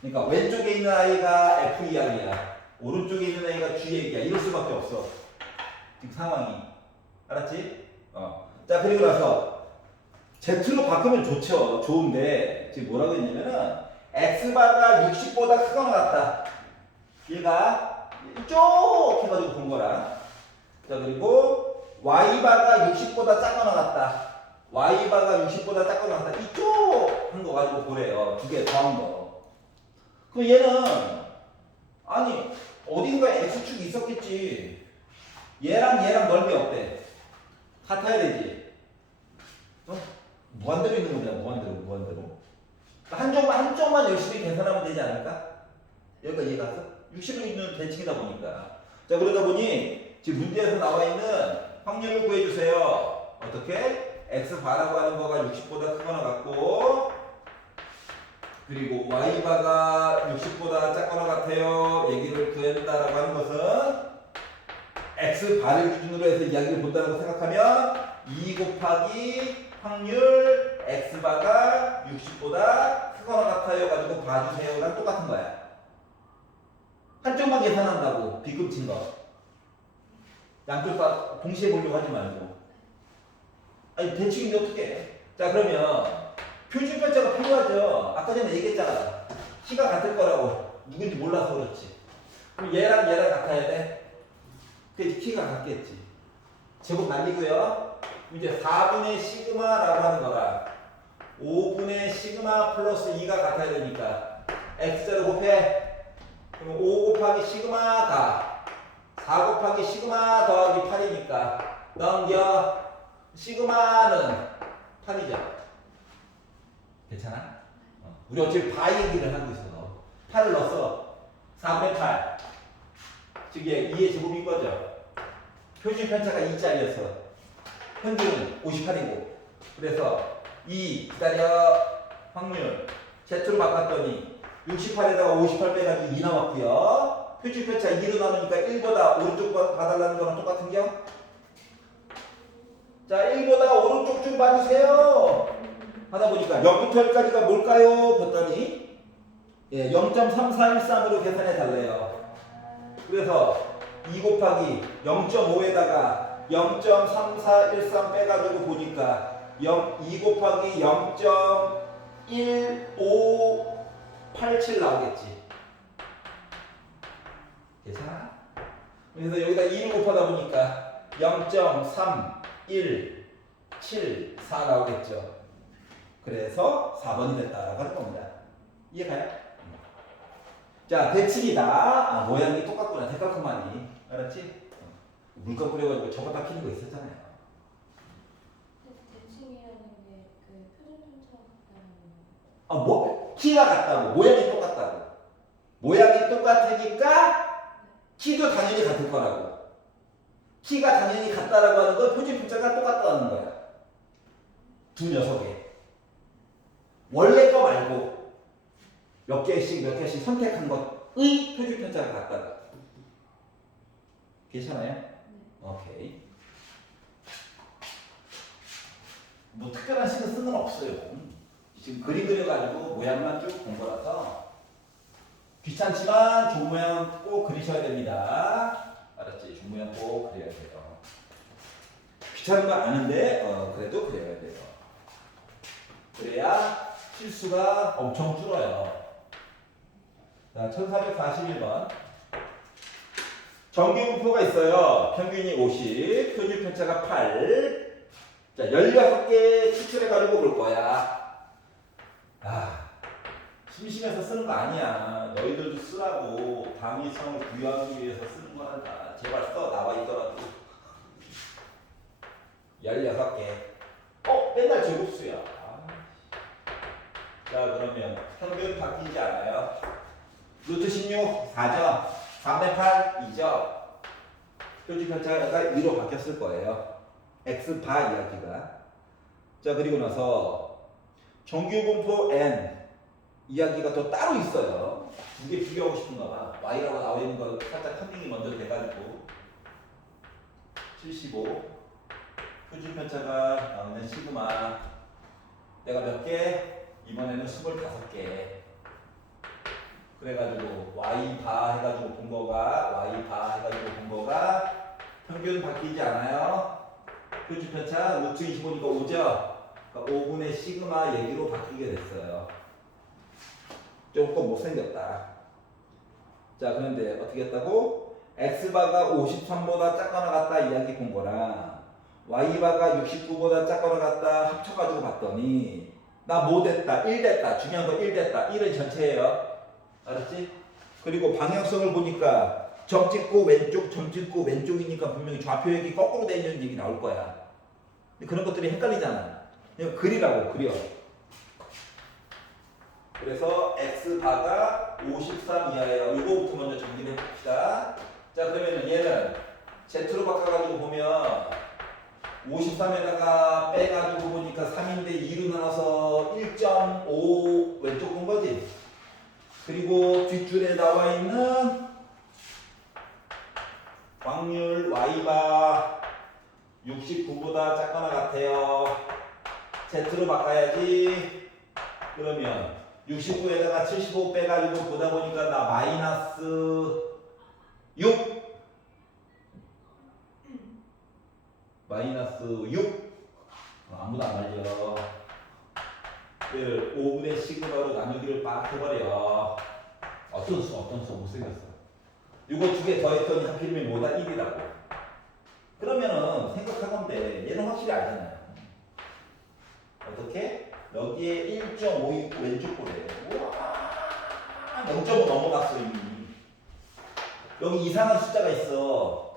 그러니까 왼쪽에 있는 아이가 f2r이야. 오른쪽에 있는 아이가 gx야. 이럴 수밖에 없어. 지금 상황이. 알았지? 자, 그리고 나서 z로 바꾸면 좋죠. 좋은데 지금 뭐라고 했냐면은 x바가 60보다 크거나 같다. 얘가 쭉 해가지고 본 거라. 자, 그리고 y바가 60보다 작거나 같다. y바가 60보다 작거나 같다. 이쪽 한 거 가지고 보래요. 두 개 더한 거. 그럼 얘는 아니 어딘가에 x축이 있었겠지. 얘랑 넓이 어때? 같아야 되지. 무한대로 있는 거냐? 무한대로. 한쪽만 열심히 계산하면 되지 않을까? 여기가 이해갔어? 60을 있는 대칭이다 보니까. 자, 그러다 보니 지금 문제에서 나와 있는 확률을 구해주세요. 어떻게? x 바라고 하는 거가 60보다 크거나 같고, 그리고 y 바가 60보다 작거나 같아요. 얘기를 구한다라고 하는 것은 x 바를 기준으로 해서 이야기를 본다고 생각하면 2 곱하기 확률 x 바가 60보다 크거나 같아요 가지고 봐주세요랑 똑같은 거야. 한쪽만 계산한다고 뒤꿈친 거. 양쪽 다 동시에 보려고 하지 말고. 아니 대칭인데 어떻게 해? 자, 그러면 표준 편차가 필요하죠. 아까 전에 얘기했잖아. 키가 같을 거라고. 누군지 몰라서 그렇지. 그럼 얘랑 같아야 돼. 그 키가 같겠지. 제곱 날리고요. 이제 4분의 시그마라고 하는 거라 5분의 시그마 플러스 2가 같아야 되니까 x제로 곱해. 그럼 5 곱하기 시그마가 4 곱하기 시그마 더하기 8이니까 넘겨. 시그마는 8이죠. 괜찮아? 우리 어차피 바 얘기를 하고 있어. 8을 넣었어. 4분의 8. 즉 2의 제곱인 거죠. 표준 편차가 2짜리였어. 평균은 58이고. 그래서 2 기다려. 확률 Z로 바꿨더니 68에다가 58 빼가지고 2 나왔고요. 표준 편차 2로 나누니까 1보다 오른쪽 봐달라는 거랑 똑같은 겨? 자, 1보다 오른쪽 좀 봐주세요. 하다 보니까 0부터 1까지가 뭘까요? 봤더니 0.3413으로 계산해 달래요. 그래서 2 곱하기 0.5에다가 0.3413 빼가지고 보니까 2 곱하기 0.1587 나오겠지. 괜찮아? 그래서 여기다 2를 곱하다 보니까 0.3174 나오겠죠. 그래서 4번이 됐다라고 하는 겁니다. 이해가요? 자, 대칭이다. 아, 모양이 똑같구나. 대각선만이. 알았지? 물감 뿌려가지고 저거 다 피는 거 있었잖아요. 대칭이라는 게 그 표준편차가 같다는 아, 뭐? 키가 같다고. 모양이 똑같다고. 모양이 똑같으니까 키도 당연히 같을 거라고. 키가 당연히 같다라고 하는 건 표준편차가 똑같다는 거야. 두 녀석에. 원래 거 말고 몇 개씩 선택한 것의 표준편차가 같다. 괜찮아요? 오케이. 뭐 특별한 식을 쓰는 건 없어요. 지금 그림 그려가지고 모양만 쭉 본 거라서 귀찮지만 종 모양 꼭 그리셔야 됩니다. 알았지? 종 모양 꼭 그려야 돼요. 귀찮은 거 아는데 그래도 그려야 돼요. 그래야 실수가 엄청 줄어요. 자, 1441번. 정규분포가 있어요. 평균이 50, 표준편차가 8. 자, 16개 추출해가지고 볼 거야. 아, 심심해서 쓰는 거 아니야. 너희들도 쓰라고. 당위성을 부여하기 위해서 쓰는 거란다. 제발 써. 나와 있더라도. 16개. 맨날 제곱수야. 자, 그러면 평균 바뀌지 않아요. 루트 16, 4점. 3대 8, 2점. 표준편차가 2로 바뀌었을 거예요. X바 이야기가. 자, 그리고 나서 정규분포 N 이야기가 또 따로 있어요. 두 개 비교하고 싶은가 봐. Y라고 나와 있는 거 살짝 컨닝이 먼저 돼가지고 75 표준편차가 나오는 시그마 내가 몇 개? 이번에는 25개. 그래가지고 Y바 해가지고 본 거가 Y바 해가지고 본 거가 평균 바뀌지 않아요. 표준편차 루트 25니까 5죠. 그러니까 5분의 시그마 얘기로 바뀌게 됐어요. 조금 못생겼다. 자, 그런데 어떻게 했다고? X바가 53보다 작거나 같다 이야기 본 거랑 Y바가 69보다 작거나 같다 합쳐가지고 봤더니 나 뭐 됐다? 1 됐다. 중요한 건 1 됐다. 1은 전체예요. 알았지? 그리고 방향성을 보니까 점 찍고 왼쪽, 점 찍고 왼쪽이니까 분명히 좌표역이 거꾸로 되어 있는 얘기 나올 거야. 근데 그런 것들이 헷갈리잖아. 그냥 그리라고, 그려. 그래서 X바가 53 이하예요. 이거부터 먼저 정리를 해봅시다. 자, 그러면은 얘는 Z로 바꿔가지고 보면 53에다가 빼가지고 보니까 3인데 2로 나눠서 1.5 왼쪽 본 거지? 그리고 뒷줄에 나와 있는 확률 Y바 69보다 작거나 같아요. Z로 바꿔야지. 그러면 69에다가 75 빼가지고 보다 보니까 나 마이너스 6 마이너스 6 아무도 안 말려. 를 5분의 시그마로 나누기를 빡 해버려. 어떤 수 못생겼어. 이거 두 개 더했더니 하필이면 뭐다 1이라고. 그러면은 생각하건데 얘는 확실히 알잖아요. 어떻게? 여기에 1.5 있고 왼쪽 보래. 우와 0.5 넘어갔어 이미. 여기 이상한 숫자가 있어.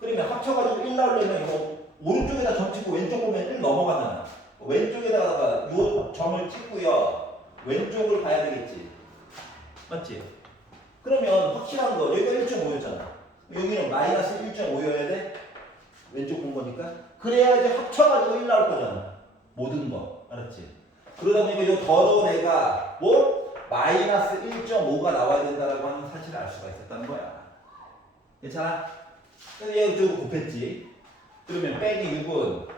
그러면 합쳐가지고 1 나오려면 이거 오른쪽에다 점 찍고 왼쪽 보면 1 넘어가잖아. 왼쪽에다가 요 점을 찍고요. 왼쪽을 봐야 되겠지. 맞지? 그러면 확실한 거 여기가 1.5였잖아. 여기는 마이너스 1.5여야 돼? 왼쪽 본 거니까. 그래야지 합쳐가지고 1 나올 거잖아. 모든 거. 알았지? 그러다 보니까 요 더러운 애가 뭐? 마이너스 1.5가 나와야 된다라고 하는 사실을 알 수가 있었다는 거야. 괜찮아? 근데 얘 좀 곱했지. 그러면 빼기 6은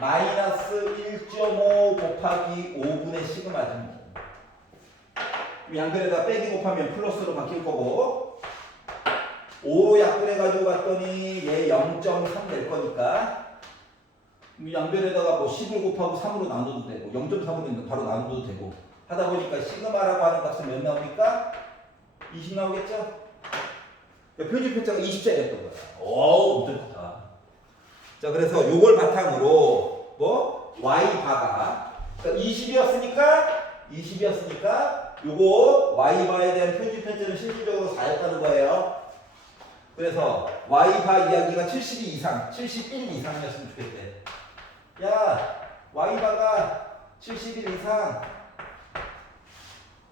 마이너스 1.5 곱하기 5분의 시그마지 뭐. 양변에다 빼기 곱하면 플러스로 바뀔 거고 5로 약분해가지고 봤더니 얘 0.3 될 거니까 양변에다가 뭐 10을 곱하고 3으로 나눠도 되고 0.3으로 바로 나눠도 되고 하다 보니까 시그마라고 하는 값은 몇 나옵니까? 20 나오겠죠? 그러니까 표준 편차가 20짜리였던 거야. 오, 엄청 좋다. 자, 그래서 요걸 바탕으로 뭐 y바가 그러니까 20이었으니까 요거 y바에 대한 표준 편차는 실질적으로 4였다는 거예요. 그래서 y바 이야기가 72 이상, 71 이상이었으면 좋겠대. 야, y바가 71 이상.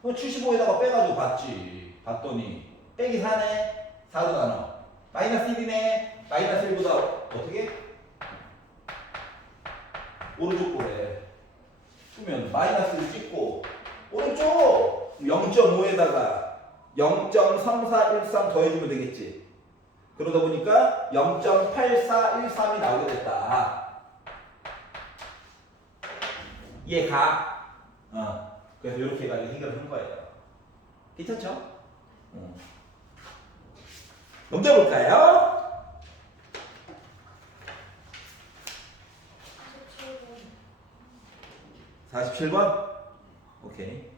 그럼 75에다가 빼가지고 봤지. 봤더니 빼기 4네. 4로 나눠. 마이너스 1이네. 마이너스 1보다 어떻게? 오른쪽 거래. 그러면 마이너스를 찍고 오른쪽 0.5에다가 0.3413 더해주면 되겠지. 그러다 보니까 0.8413이 나오게 됐다. 이해가? 그래서 이렇게 해가지고 해결을 한 거예요. 괜찮죠? 넘겨볼까요? 47번? 오케이.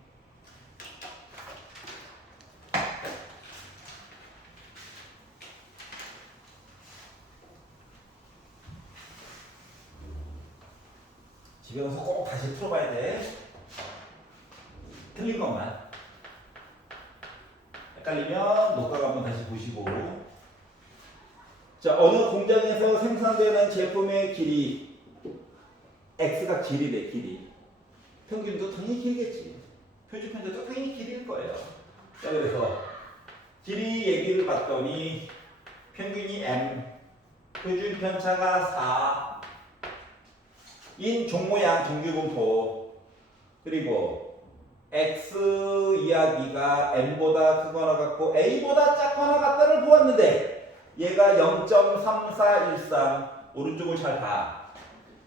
집에 가서 꼭 다시 풀어봐야 돼. 틀린 것만. 헷갈리면 녹화 한번 다시 보시고. 자, 어느 공장에서 생산되는 제품의 길이 x가 길이래, 길이. 평균도 당연히 길겠지. 표준 편차도 당연히 길일 거예요. 자, 그래서 길이 얘기를 봤더니 평균이 m, 표준 편차가 4. 인 종모양 정규분포 그리고 x 이야기가 m보다 크거나 같고 a보다 작거나 같다를 보았는데 얘가 0.3413 오른쪽을 잘 봐.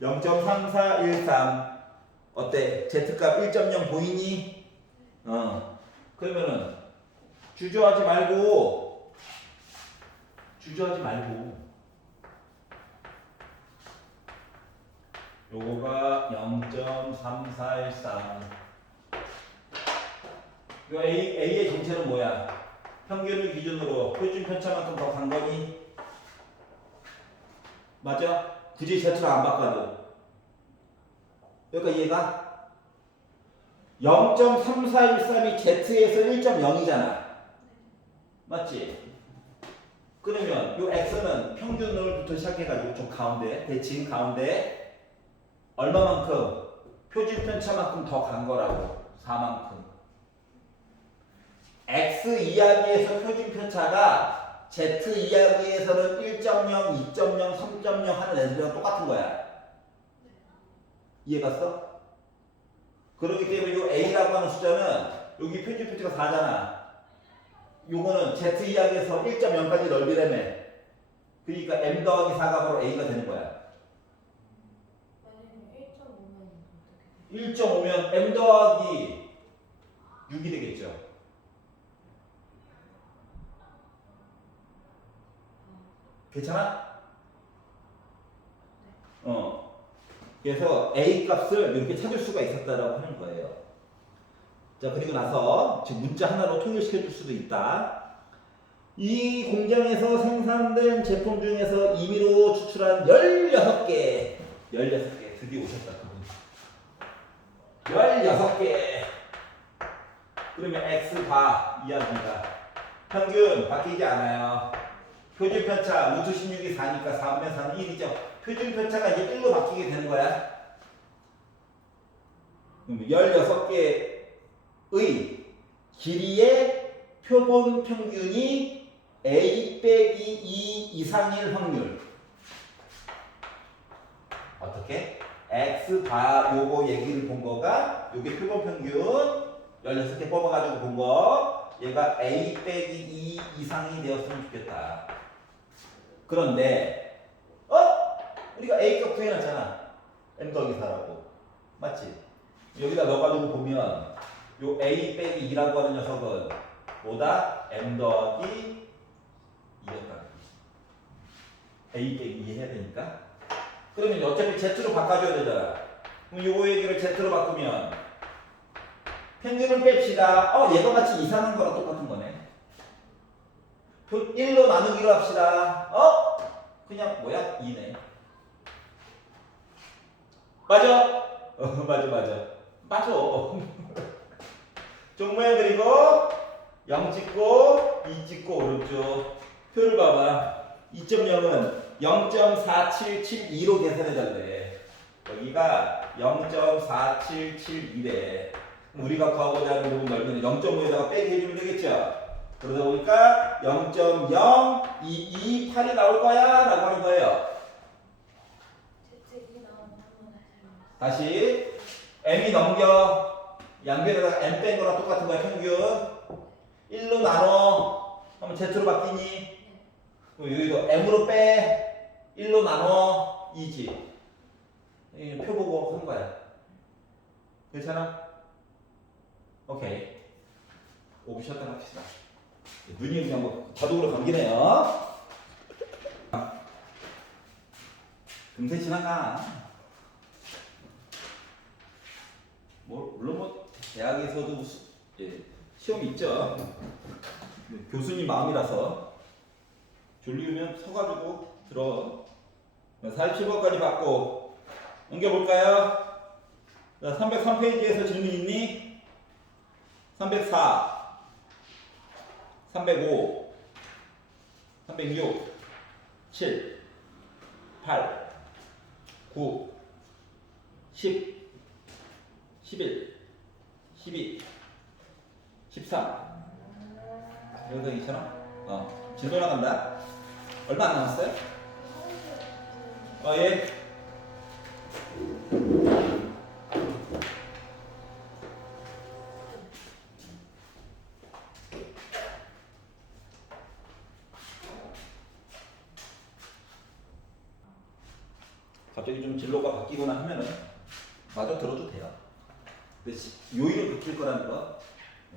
0.3413 어때? z값 1.0 보이니? 그러면은 주저하지 말고 요거가 0.3413. 요 A의 정체는 뭐야? 평균을 기준으로 표준 편차만큼 더 간 거니? 맞아? 굳이 Z를 안 바꿔도. 그러니까 얘가 0.3413이 Z에서 1.0이잖아. 맞지? 그러면 요 X는 평균을부터 시작해가지고 좀 가운데, 대칭 가운데 얼마만큼? 표준 편차만큼 더 간 거라고. 4만큼. X 이야기에서 표준 편차가 Z 이야기에서는 1.0, 2.0, 3.0 하는 애들이랑 똑같은 거야. 이해갔어? 그렇기 때문에 이 A라고 하는 숫자는 여기 표준 편차가 4잖아. 요거는 Z 이야기에서 1.0까지 넓이라며. 그러니까 M 더하기 4가 바로 A가 되는 거야. 1.5면 m 더하기 6이 되겠죠. 괜찮아? 그래서 a 값을 이렇게 찾을 수가 있었다라고 하는 거예요. 자, 그리고 나서 지금 문자 하나로 통일시켜 줄 수도 있다. 이 공장에서 생산된 제품 중에서 임의로 추출한 16개 드디어 오셨다. 16개. 그러면 X바 이야기가 평균 바뀌지 않아요. 표준 편차 루트 16이 4니까 4분의 4는 1이죠. 표준 편차가 이제 1로 바뀌게 되는 거야. 그럼 16개의 길이의 표본 평균이 A 빼기 2 이상일 확률. 어떻게? X바 요거 얘기를 본 거가 요게 표본 평균 16개 뽑아가지고 본 거 얘가 A 빼기 2 이상이 되었으면 좋겠다. 그런데 우리가 A값 구해놨잖아. M 더하기 4라고. 맞지? 여기다 넣어가지고 보면 요 A 빼기 2라고 하는 녀석은 뭐다? M 더하기 2였다. A 빼기 2 해야 되니까 그러면 어차피 Z로 바꿔줘야 되잖아. 그럼 요거 얘기를 Z로 바꾸면 평균을 뺍시다. 얘가 마치 이상한 거랑 똑같은 거네. 1로 나누기로 합시다. 그냥 뭐야? 2네. 맞아? 맞아. 맞아. 종모양 그리고 0 찍고 2 찍고 오른쪽 표를 봐봐. 2.0은 0.4772로 계산해달래. 여기가 0.4772래. 우리가 구하고자 하는 부분 넓이는 0.5에다가 빼기 해주면 되겠죠? 그러다 보니까 0.0228이 나올 거야 라고 하는 거예요. Z2 나오면 한번 다시 m이 넘겨 양변에다가 m 뺀 거랑 똑같은 거야. 평균 1로 나눠 하면 z로 바뀌니? 여기도 m으로 빼 1로 나눠 2지. 표 보고 한 거야. 괜찮아? 오케이. 5분 쉬었다 합시다. 눈이 그냥 뭐 자동으로 감기네요. 금세 지나가. 물론 대학에서도 시험이 있죠. 교수님 마음이라서 졸리면 서가지고 들어. 47번까지 받고 넘겨볼까요? 303페이지에서 질문 있니? 304 305 306 7 8 9 10 11 12 13 여기서 2,000원? 진도 나간다. 얼마 안 남았어요? 예. 갑자기 좀 진로가 바뀌거나 하면은 마저 들어도 돼요. 근데 요일을 붙일 거라는 거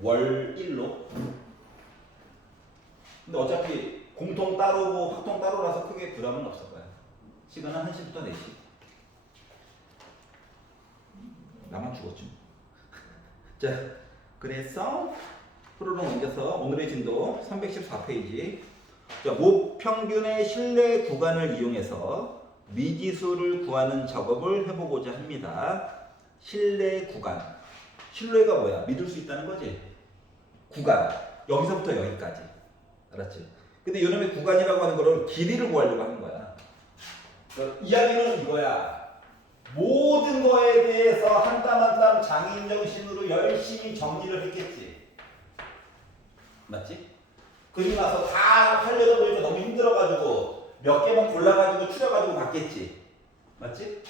월 1로. 근데 어차피 공통 따로고 학통 따로라서 크게 부담은 없을 거야. 시간은 1시부터 4시. 나만 죽었지. 자, 그래서 프로로 넘겨서 오늘의 진도 314페이지. 자, 목평균의 실내 구간을 이용해서 미지수를 구하는 작업을 해보고자 합니다. 실내 구간. 실내가 뭐야? 믿을 수 있다는 거지. 구간. 여기서부터 여기까지. 알았지? 근데 요놈의 구간이라고 하는 거를 길이를 구하려고 하는 거야. 이야기는 이거야. 모든 거에 대해서 한 땀 한 땀 장인정신으로 열심히 정리를 했겠지. 맞지? 그리고 나서 다 하려다 보니까 너무 힘들어가지고 몇 개만 골라가지고 추려가지고 봤겠지. 맞지?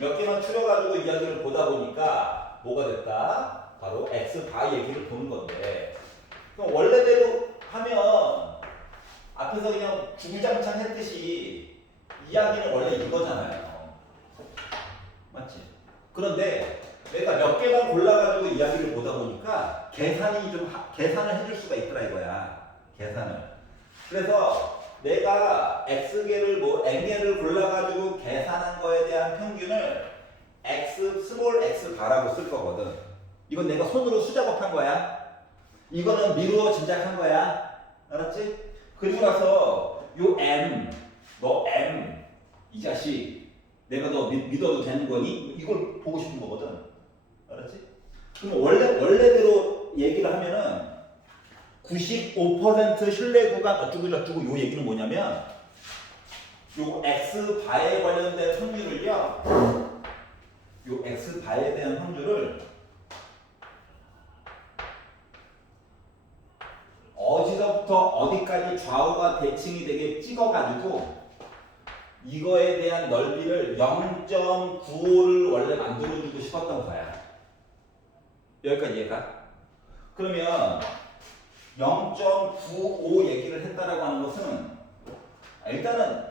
몇 개만 추려가지고 이야기를 보다 보니까 뭐가 됐다? 바로 x 바이 얘기를 보는 건데, 그럼 원래대로 하면 앞에서 그냥 주구장창 했듯이 이야기는 원래 이거잖아요. 맞지? 그런데 내가 몇 개만 골라가지고 이야기를 보다 보니까 계산을 해줄 수가 있더라 이거야. 계산을. 그래서 내가 x개를 n개를 골라가지고 계산한 거에 대한 평균을 스몰 x 바라고 쓸 거거든. 이건 내가 손으로 수작업한 거야. 이거는 미루어 짐작한 거야. 알았지? 그리고 나서 요 m, 너 m 이 자식 내가 너 믿어도 되는 거니? 이걸 보고 싶은 거거든. 알았지? 그럼 원래대로 얘기를 하면은 95% 신뢰 구간 어쩌고저쩌고 요 얘기는 뭐냐면 요 X바에 관련된 확률을요, 요 X바에 대한 확률을 어디서부터 어디까지 좌우가 대칭이 되게 찍어가지고 이거에 대한 넓이를 0.95를 원래 만들어주고 싶었던 거야. 여기까지 이해가? 그러면 0.95 얘기를 했다라고 하는 것은 일단은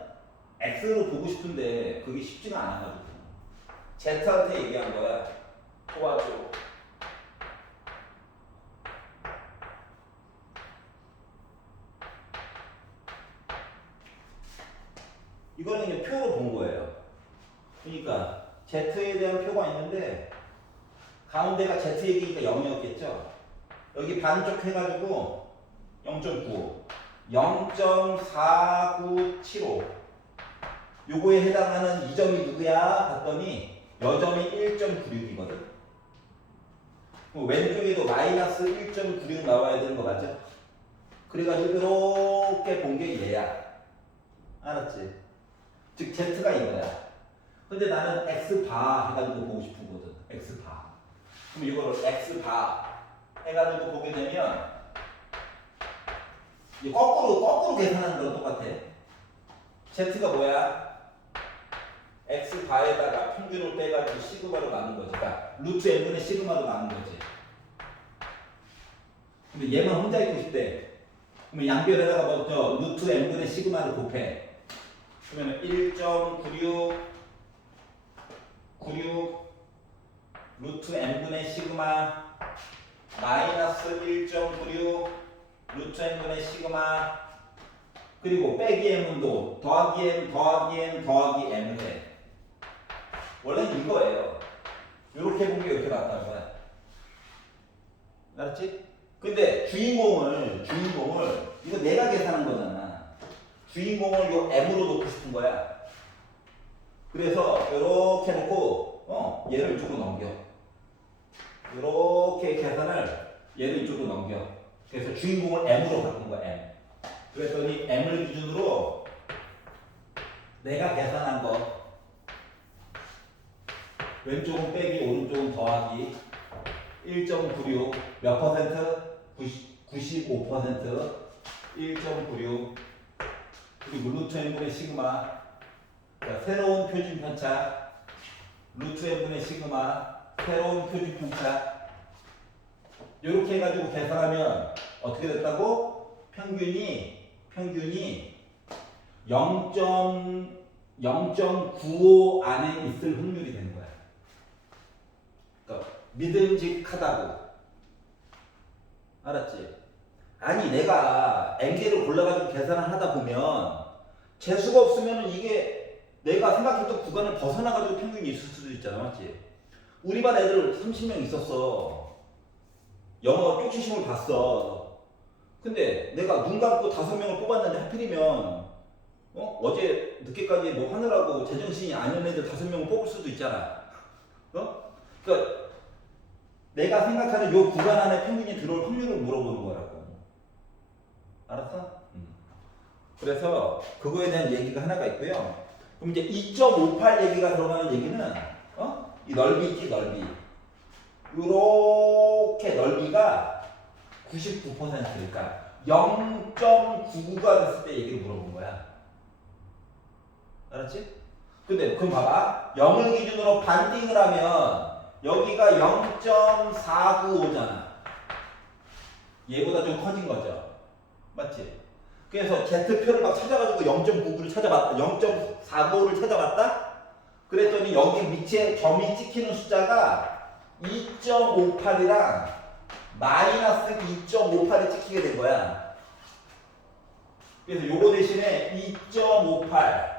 X로 보고 싶은데 그게 쉽지가 않아가지고 Z한테 얘기한 거야. 도와줘. 이거는 그냥 표로 본 거예요. 그러니까 Z에 대한 표가 있는데 가운데가 Z 얘기니까 0이었겠죠. 여기 반쪽 해가지고 0.9, 0.4975 요거에 해당하는 이 점이 누구야? 봤더니 여점이 1.96이거든. 왼쪽에도 마이너스 1.96 나와야 되는 거 맞죠? 그래가지고 이렇게 본 게 얘야. 알았지? 즉 Z가 이거야. 근데 나는 X바 해가지고 보고 싶은 거거든. X바. 그럼 이거를 X바 해가지고 보게 되면 이제 거꾸로 계산하는 거랑 똑같아. Z가 뭐야? X바에다가 평균을 빼가지고 시그마로 나눈 거지. 그러니까 루트 n분의 시그마로 나눈 거지. 근데 얘만 혼자 있고 싶대. 그러면 양변에다가 먼저 루트 n분의 시그마를 곱해. 그러면 1.96 루트 n분의 시그마 마이너스 1.96 루트 n분의 시그마 그리고 빼기 m분도 더하기 m 더하기 n 더하기 m을 해. 원래는 이거예요. 이렇게 본 게 이렇게 나왔다는 거야. 알았지? 근데 주인공을 이거 내가 계산한 거잖아. 주인공을 요 m으로 놓고 싶은 거야. 그래서 이렇게 놓고 얘를 이쪽으로 넘겨. 이렇게 계산을 얘를 이쪽으로 넘겨. 그래서 주인공을 m으로 바꾼 거야. m. 그랬더니 m을 기준으로 내가 계산한 거 왼쪽은 빼기 오른쪽은 더하기 1.96 몇 퍼센트? 95% 1.96 그리고 루트 n분의 시그마 그러니까 새로운 표준 편차 루트 n분의 시그마 새로운 표준 편차 이렇게 해가지고 계산하면 어떻게 됐다고? 평균이 0.95 안에 있을 확률이 되는 거야. 그러니까 믿음직하다고. 알았지? 아니 내가 n개를 골라가지고 계산을 하다 보면 재수가 없으면 이게 내가 생각했던 구간을 벗어나가지고 평균이 있을 수도 있잖아. 맞지? 우리 반 애들 30명 있었어. 영어 쪽지심을 봤어. 근데 내가 눈 감고 5명을 뽑았는데 하필이면 어제 늦게까지 뭐 하느라고 제정신이 아닌 애들 5명을 뽑을 수도 있잖아. 그러니까 내가 생각하는 요 구간 안에 평균이 들어올 확률을 물어보는 거라고. 알았어? 그래서 그거에 대한 얘기가 하나가 있고요. 그럼 이제 2.58 얘기가 들어가는 얘기는 이 넓이 있지 넓이. 요렇게 넓이가 99%니까 0.99가 됐을 때 얘기를 물어본 거야. 알았지? 근데 그럼 봐봐. 0을 기준으로 반띵을 하면 여기가 0.495잖아. 얘보다 좀 커진 거죠. 맞지? 그래서 Z표를 막 찾아가지고 0.99를 찾아봤다. 0.495를 찾아봤다. 그랬더니 여기 밑에 점이 찍히는 숫자가 2.58이랑 마이너스 2.58이 찍히게 된 거야. 그래서 요거 대신에 2.58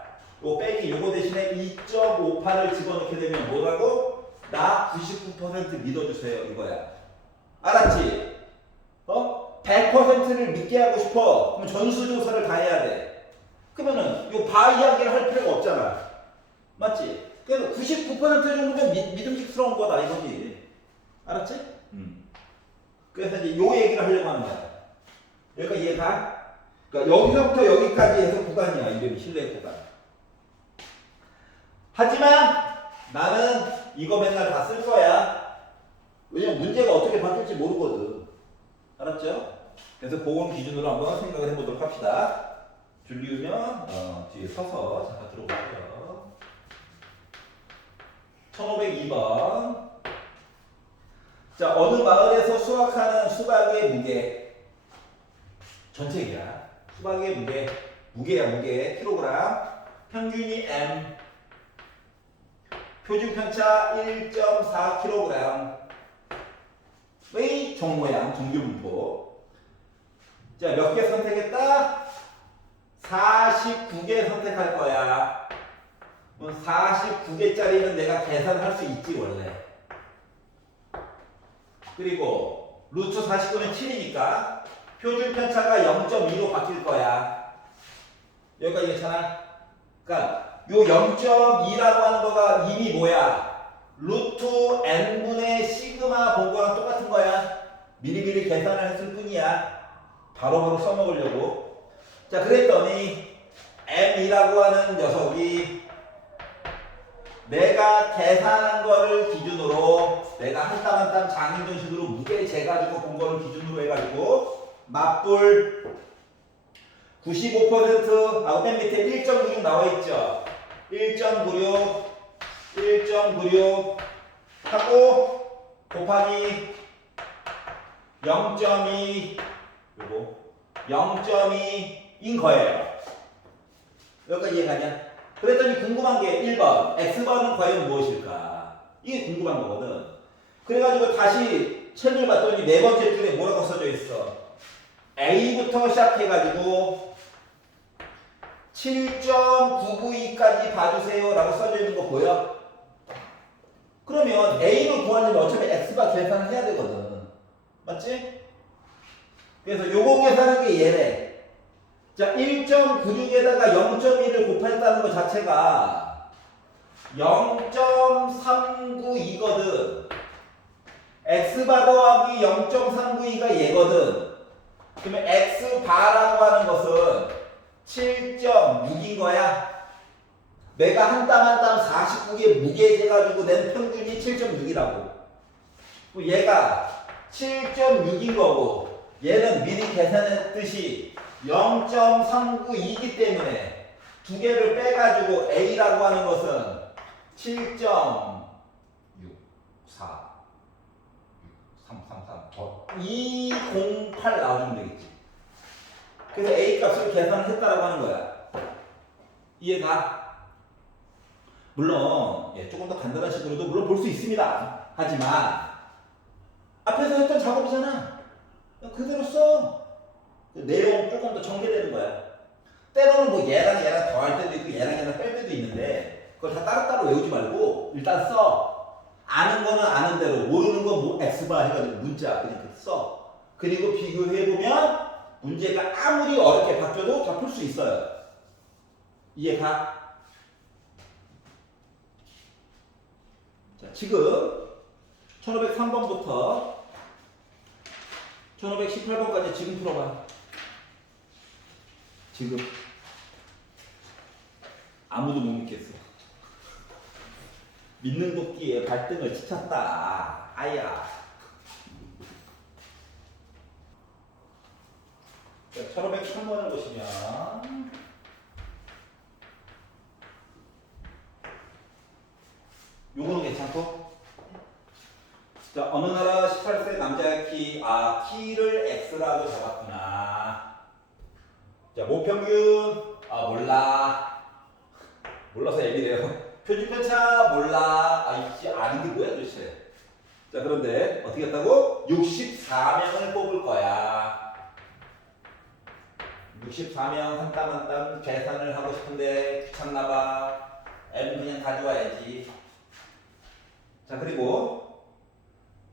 요 빼기 요거 대신에 2.58을 집어넣게 되면 뭐라고? 나 99% 믿어주세요 이거야. 알았지? 100%를 믿게 하고 싶어. 그럼 전수조사를 다 해야 돼. 그러면은 요 바 이야기를 할 필요가 없잖아. 맞지? 그래서 99% 정도면 믿음직스러운 거다 이거지. 알았지? 그래서 이제 요 얘기를 하려고 하는 거야. 여기가 이해가? 그러니까 여기서부터 여기까지 해서 구간이야. 이름이 실내 구간. 하지만 나는 이거 맨날 다 쓸 거야. 왜냐면 문제가 어떻게 바뀔지 모르거든. 알았죠? 그래서 그건 기준으로 한번 생각을 해보도록 합시다. 줄리우면 뒤에 서서 잠깐 들어볼게요. 1502번. 자, 어느 마을에서 수확하는 수박의 무게. 전체기야. 수박의 무게. 무게야, 무게. 킬로그램. 평균이 M. 표준 편차 1.4kg. 의 정모양, 정규분포. 자, 몇 개 선택했다? 49개 선택할 거야. 49개짜리는 내가 계산할 수 있지 원래. 그리고 루트 49는 7이니까 표준 편차가 0.2로 바뀔 거야. 여기까지 괜찮아? 그러니까 요 0.2라고 하는 거가 이미 뭐야? 루트 n분의 시그마 본 거랑 똑같은 거야. 미리미리 계산을 했을 뿐이야. 바로바로 써먹으려고. 자, 그랬더니 m이라고 하는 녀석이 내가 계산한 거를 기준으로 내가 한 땀 한 땀 장인전식으로 무게 재가지고 본 거를 기준으로 해가지고 맞불 95%하고 맨 밑에 1.96 나와 있죠. 1.96 1.96 하고 곱하기 0.2 그리고 0.2인 거예요. 여기까지 이해가냐? 그랬더니 궁금한 게 1번 x번은 과연 무엇일까? 이게 궁금한 거거든. 그래가지고 다시 책을 봤더니 네 번째 줄에 뭐라고 써져 있어? A부터 시작해가지고 7.992까지 봐주세요 라고 써져 있는 거 보여? 그러면 A를 구하려면 어차피 X가 계산을 해야 되거든. 맞지? 그래서 요거 계산한 게 얘래. 자, 1.96에다가 0.1을 곱했다는 것 자체가 0.392거든. X바 더하기 0.392가 얘거든. 그러면 X바라고 하는 것은 7.6인 거야. 내가 한 땀 한 땀 49개 무게 재가지고 낸 평균이 7.6이라고. 얘가 7.6인 거고 얘는 미리 계산했듯이 0.392이기 때문에 두 개를 빼가지고 A라고 하는 것은 7.64 208 나와주면 되겠지. 그래서 A 값을 계산을 했다라고 하는 거야. 이해가? 물론 조금 더 간단한 식으로도 물론 볼 수 있습니다. 하지만 앞에서 했던 작업이잖아. 그대로 써. 내용 조금 더 정제되는 거야. 때로는 뭐 얘랑 더할 때도 있고 얘랑 뺄 때도 있는데 그걸 다 따로따로 외우지 말고 일단 써. 아는 거는 아는 대로, 모르는 거 뭐 X바 해가지고 문자 그냥 써. 그리고 비교해보면 문제가 아무리 어렵게 바뀌어도 다 풀 수 있어요. 이해가? 자, 지금 1503번부터 1518번까지 지금 풀어봐. 지금 아무도 못 믿겠어. 믿는 도끼에 발등을 치쳤다. 아야. 1503번을 보시면 요거는 괜찮고, 자, 어느 나라 18세 남자의 키, 키를 X라고 잡았구나. 자, 모평균, 몰라서 예민해요. 표준편차 몰라. 이씨 아는 게 뭐야 도대체. 자, 그런데 어떻게 했다고? 64명을 뽑을 거야. 64명 한 땀 한 땀 계산을 하고 싶은데 귀찮나봐. M 그냥 가져와야지. 자, 그리고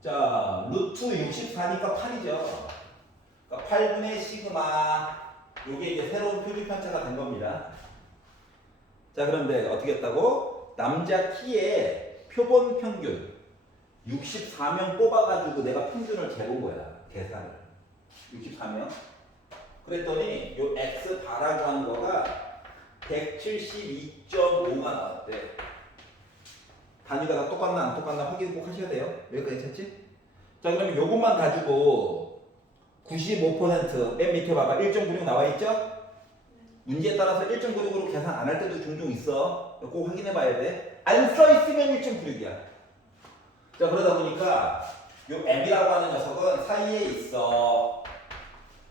자, 루트 64니까 8이죠. 그러니까 8분의 시그마. 요게 이제 새로운 표준편차가 된 겁니다. 자, 그런데 어떻게 했다고? 남자 키의 표본 평균 64명 뽑아가지고 내가 평균을 재본 거야. 계산을. 64명. 그랬더니 요 X 바라고 하는 거가 172.5가 나왔대. 단위가 다 똑같나 안 똑같나 확인 꼭 하셔야 돼요. 여기까지 괜찮지? 자, 그러면 요것만 가지고 95% 맨 밑에 봐봐. 1.96 나와 있죠? 문제에 따라서 1.96으로 계산 안 할 때도 종종 있어. 꼭 확인해 봐야 돼. 안 써 있으면 1.96이야. 자, 그러다 보니까 요 M이라고 하는 녀석은 사이에 있어.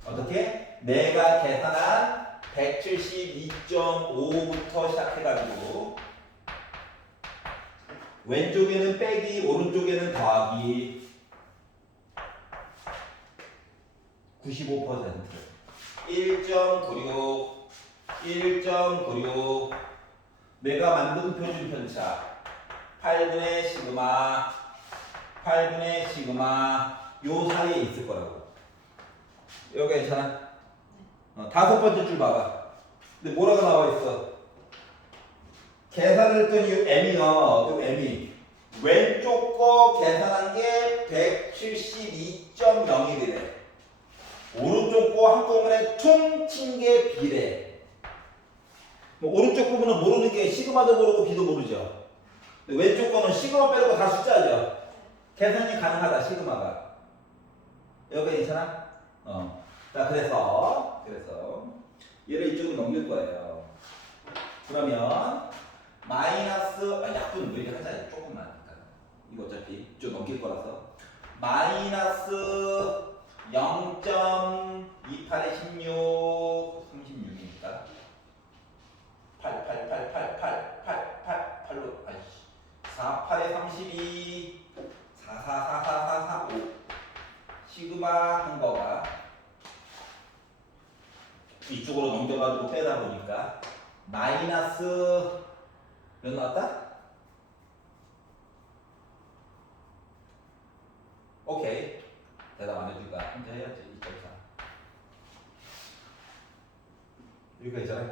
어떻게? 내가 계산한 172.5부터 시작해가지고 왼쪽에는 빼기, 오른쪽에는 더하기 95% 1.96 1.96 내가 만든 표준 편차 8분의 시그마 8분의 시그마 요 사이에 있을 거라고. 여기 괜찮아? 다섯 번째 줄 봐봐. 근데 뭐라고 나와 있어? 계산을 했더니 이 m이요. 요 m이 왼쪽 거 계산한 게 172.01이래. 오른쪽 거 한꺼번에 퉁 친 게 B래. 뭐 오른쪽 부분은 모르는 게 시그마도 모르고 B도 모르죠. 근데 왼쪽 거는 시그마 빼고 다 숫자죠. 계산이 가능하다 시그마가. 여기 괜찮아? 자 그래서 얘를 이쪽으로 넘길 거예요. 그러면 마이너스 약분 왜 이렇게 하자 조금만. 이거 어차피 이쪽 넘길 거라서 마이너스 0.28에 16 36이니까 8 8 8 8 8 8 8 8로 아이씨 4 8에 32 4 4 4 4 4 4 5 시그마 한 거가 이쪽으로 넘겨가지고 빼다 보니까 마이너스 몇 나왔다? 오케이. 대답 안 해줄까? 혼자 해야지. 2.4. 여기가 있잖아. 2.4가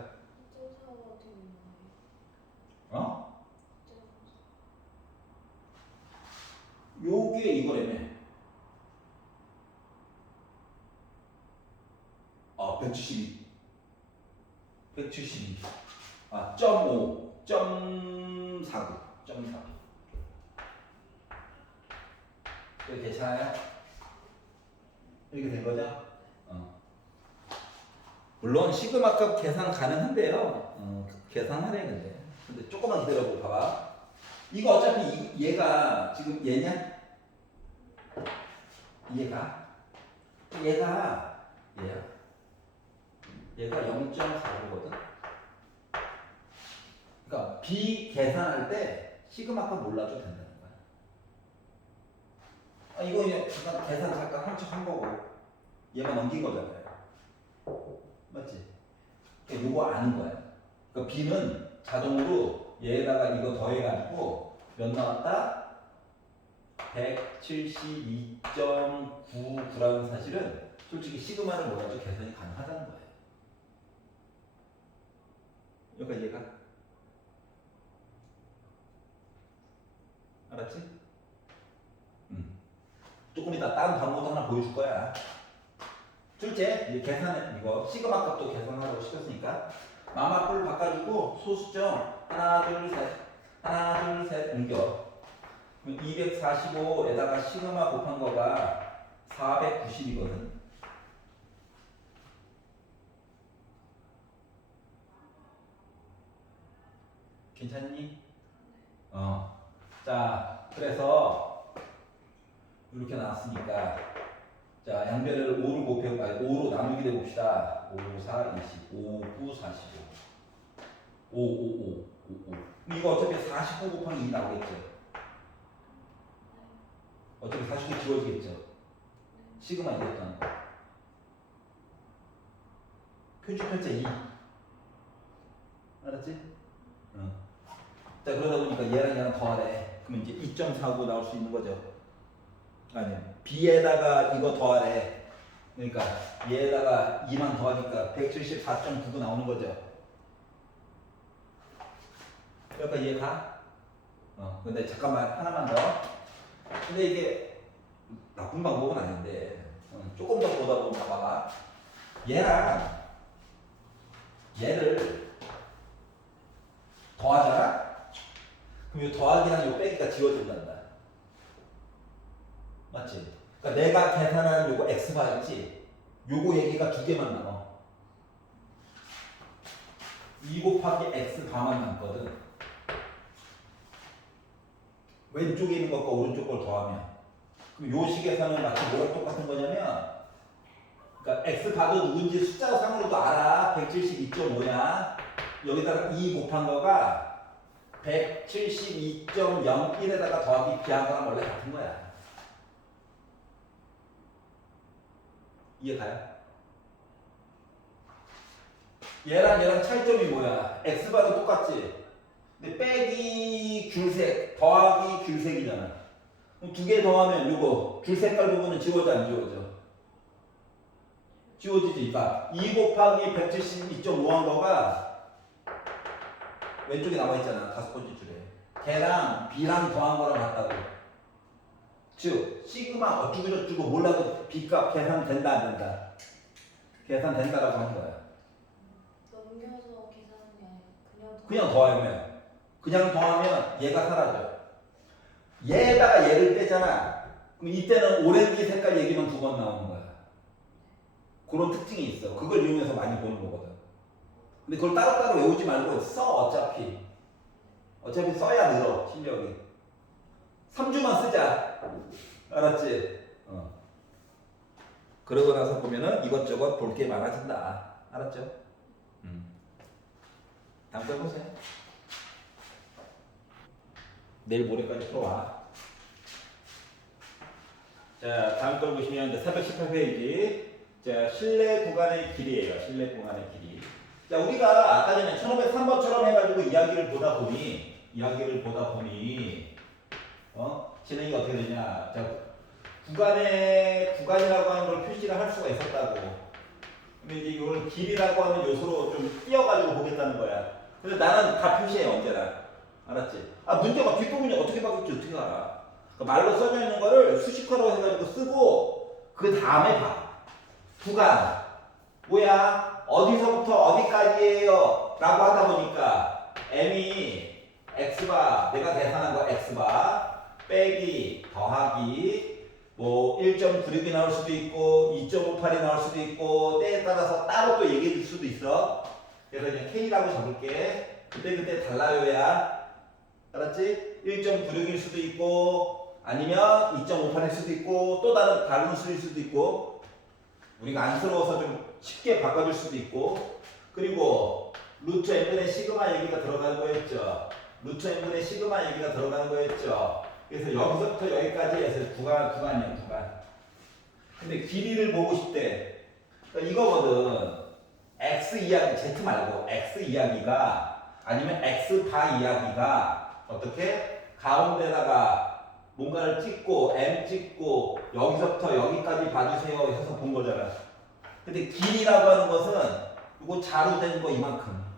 어떻게 되는 거예요? 어? 요게 이거라며. 172. 172. 0.5. 0.49. 0.49. 이거 괜찮아요? 이렇게 된 거죠? 물론 시그마 값 계산 가능한데요. 계산하래 근데 조금만 기다려보고 봐봐. 이거 어차피 얘가 지금 얘냐? 얘가 얘야. 얘가 0.49거든. 그러니까 B 계산할 때 시그마 값 몰라도 된다는 거야. 이거 그냥 잠깐 계산 잠깐 한 거고 얘만 넘긴 거잖아요. 맞지? 그러니까 요거 아는 거야. 그러니까 B는 자동으로 얘에다가 이거 더해가지고 몇 나왔다? 172.99라는 사실은 솔직히 시그마를 몰라도 계산이 가능하다는 거예요. 여기까지 얘가 알았지? 조금 이따 다른 방법도 하나 보여줄 거야. 둘째, 이거 시그마 값도 계산하라고 시켰으니까 마마뿔 바꿔주고 소수점 하나 둘 셋 옮겨. 245에다가 시그마 곱한 거가 490이거든. 괜찮니? 자, 그래서 이렇게 나왔으니까 자, 양변을 5를 곱해, 5로 나누기를 해봅시다. 5, 4, 20, 5, 9, 45. 5, 5, 5, 5, 5. 이거 어차피 49 곱하기 2 나오겠죠? 어차피 49 지워지겠죠? 시그마 이겼다는 거. 표준 편차 2. 알았지? 응. 자, 그러다 보니까 얘랑 더하래. 그러면 이제 2.49 나올 수 있는 거죠? 아니, B에다가 이거 더하래. 그러니까 얘에다가 2만 더하니까 174.99 나오는 거죠. 그러니까 얘가 근데 잠깐만 하나만 더. 근데 이게 나쁜 방법은 아닌데 조금 더 보다 보면 봐봐. 얘랑 얘를 더하잖아? 그럼 이 더하기랑 이 빼기가 지워진단다. 맞지? 그러니까 내가 계산한 요거 x바 있지? 요거 얘기가 두 개만 남아. 2 곱하기 x 바만 남거든. 왼쪽에 있는 것과 오른쪽 걸 더하면. 그럼 요 식에서는 마치 뭐랑 똑같은 거냐면, 그러니까 x 바도 누군지 숫자상으로도 알아. 172.5야. 여기다가 2 곱한 거가 172.01에다가 더하기 b한 거랑 원래 같은 거야. 이해가요? 얘랑 차이점이 뭐야? x바도 똑같지? 근데 빼기 귤색 더하기 귤색이잖아. 그럼 두 개 더하면 요거 귤 색깔 부분은 지워져 안 지워져? 지워지지. 그러니까 2 곱하기 172.5한 거가 왼쪽에 나와 있잖아. 다섯 번째 줄에. 걔랑 B랑 더한 거랑 같다고. 즉 시그마 어쩌고저쩌고 몰라도 B값 계산된다 안 된다? 계산된다라고 하는 거야. 넘겨서 계산한 게 아니라 그냥 더하면 그냥 더하면 얘가 사라져. 얘에다가 얘를 빼잖아. 그럼 이때는 오렌지 색깔 얘기만 두 번 나오는 거야. 그런 특징이 있어. 그걸 이용해서 많이 보는 거거든. 근데 그걸 따로따로 외우지 말고 써. 어차피 써야 늘어 실력이. 3주만 쓰자. 알았지? 그러고 나서 보면은 이것저것 볼 게 많아진다. 알았죠? 다음 거 해보세요. 내일 모레까지 풀어와. 자, 다음 걸 보시면 이제 418페이지. 자, 실내 구간의 길이에요. 실내 구간의 길이. 자, 우리가 아까 전에 1503번처럼 해가지고 이야기를 보다 보니, 진행이 어떻게 되냐. 자, 구간이라고 하는 걸 표시를 할 수가 있었다고. 근데 이제 이걸 길이라고 하는 요소로 좀 띄어가지고 보겠다는 거야. 그래서 나는 다 표시해, 언제나. 알았지? 아, 문제가 뒷부분이 어떻게 바뀔지 어떻게 알아? 그러니까 말로 써져 있는 거를 수식어로 해가지고 쓰고, 그 다음에 봐. 구간. 뭐야? 어디서부터 어디까지예요? 라고 하다 보니까 m이 x바, 내가 계산한 거 x바, 빼기, 더하기, 뭐 1.96이 나올 수도 있고 2.58이 나올 수도 있고 때에 따라서 따로 또 얘기해 줄 수도 있어. 그래서 그냥 k라고 적을게. 그때 달라요야. 알았지? 1.96일 수도 있고 아니면 2.58일 수도 있고 또 다른 수일 수도 있고 우리가 안쓰러워서 좀 쉽게 바꿔줄 수도 있고 그리고 루트 n분의 시그마 얘기가 들어가는 거였죠. 루트 n분의 시그마 얘기가 들어가는 거였죠. 그래서 여기서부터 여기까지 해서 구간이야 구간. 근데 길이를 보고 싶대. 그러니까 이거거든. x 이야기 z 말고 x 이야기가 아니면 x 바 이야기가 어떻게 가운데다가 뭔가를 찍고 m 찍고 여기서부터 여기까지 봐주세요 해서 본 거잖아. 근데 길이라고 하는 것은 이거 자루된 거 이만큼.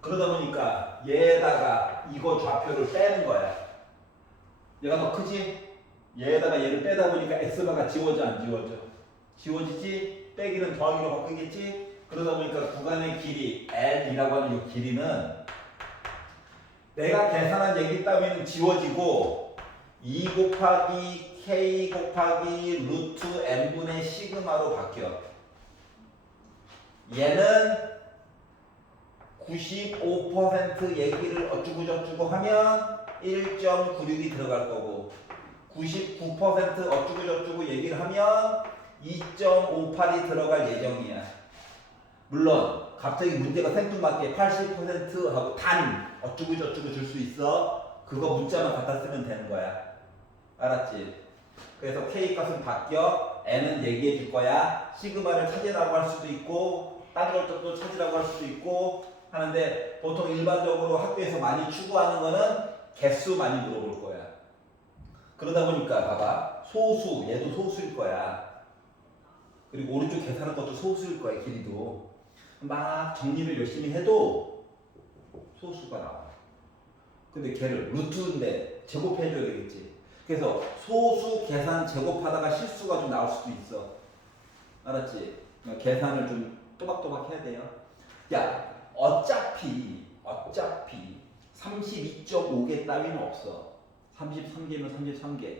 그러다 보니까 얘에다가 이거 좌표를 빼는 거야. 얘가 더 크지? 얘에다가 얘를 빼다 보니까 x바가 지워져 안 지워져? 지워지지? 빼기는 더하기로 바뀌겠지? 그러다 보니까 구간의 길이 L이라고 하는 이 길이는 내가 계산한 얘기 따위는 지워지고 2 곱하기 k 곱하기 루트 n분의 시그마로 바뀌어. 얘는 95% 얘기를 어쩌고저쩌고 하면 1.96이 들어갈 거고 99% 어쩌고저쩌고 얘기를 하면 2.58이 들어갈 예정이야. 물론 갑자기 문제가 생뚱맞게 80% 하고 단 어쩌고저쩌고 줄 수 있어. 그거 문자만 갖다 쓰면 되는 거야. 알았지? 그래서 k 값은 바뀌어. n은 얘기해 줄 거야. 시그마를 찾으라고 할 수도 있고 딴 걸 또 찾으라고 할 수도 있고 하는데 보통 일반적으로 학교에서 많이 추구하는 거는 개수 많이 물어볼 거야. 그러다 보니까 봐봐. 소수, 얘도 소수일 거야. 그리고 오른쪽 계산한 것도 소수일 거야, 길이도. 막 정리를 열심히 해도 소수가 나와. 근데 걔를 루트인데 제곱해줘야 되겠지. 그래서 소수 계산 제곱하다가 실수가 좀 나올 수도 있어. 알았지? 그러니까 계산을 좀 또박또박 해야 돼요. 야, 어차피 32.5개 따위는 없어. 33개면 33개.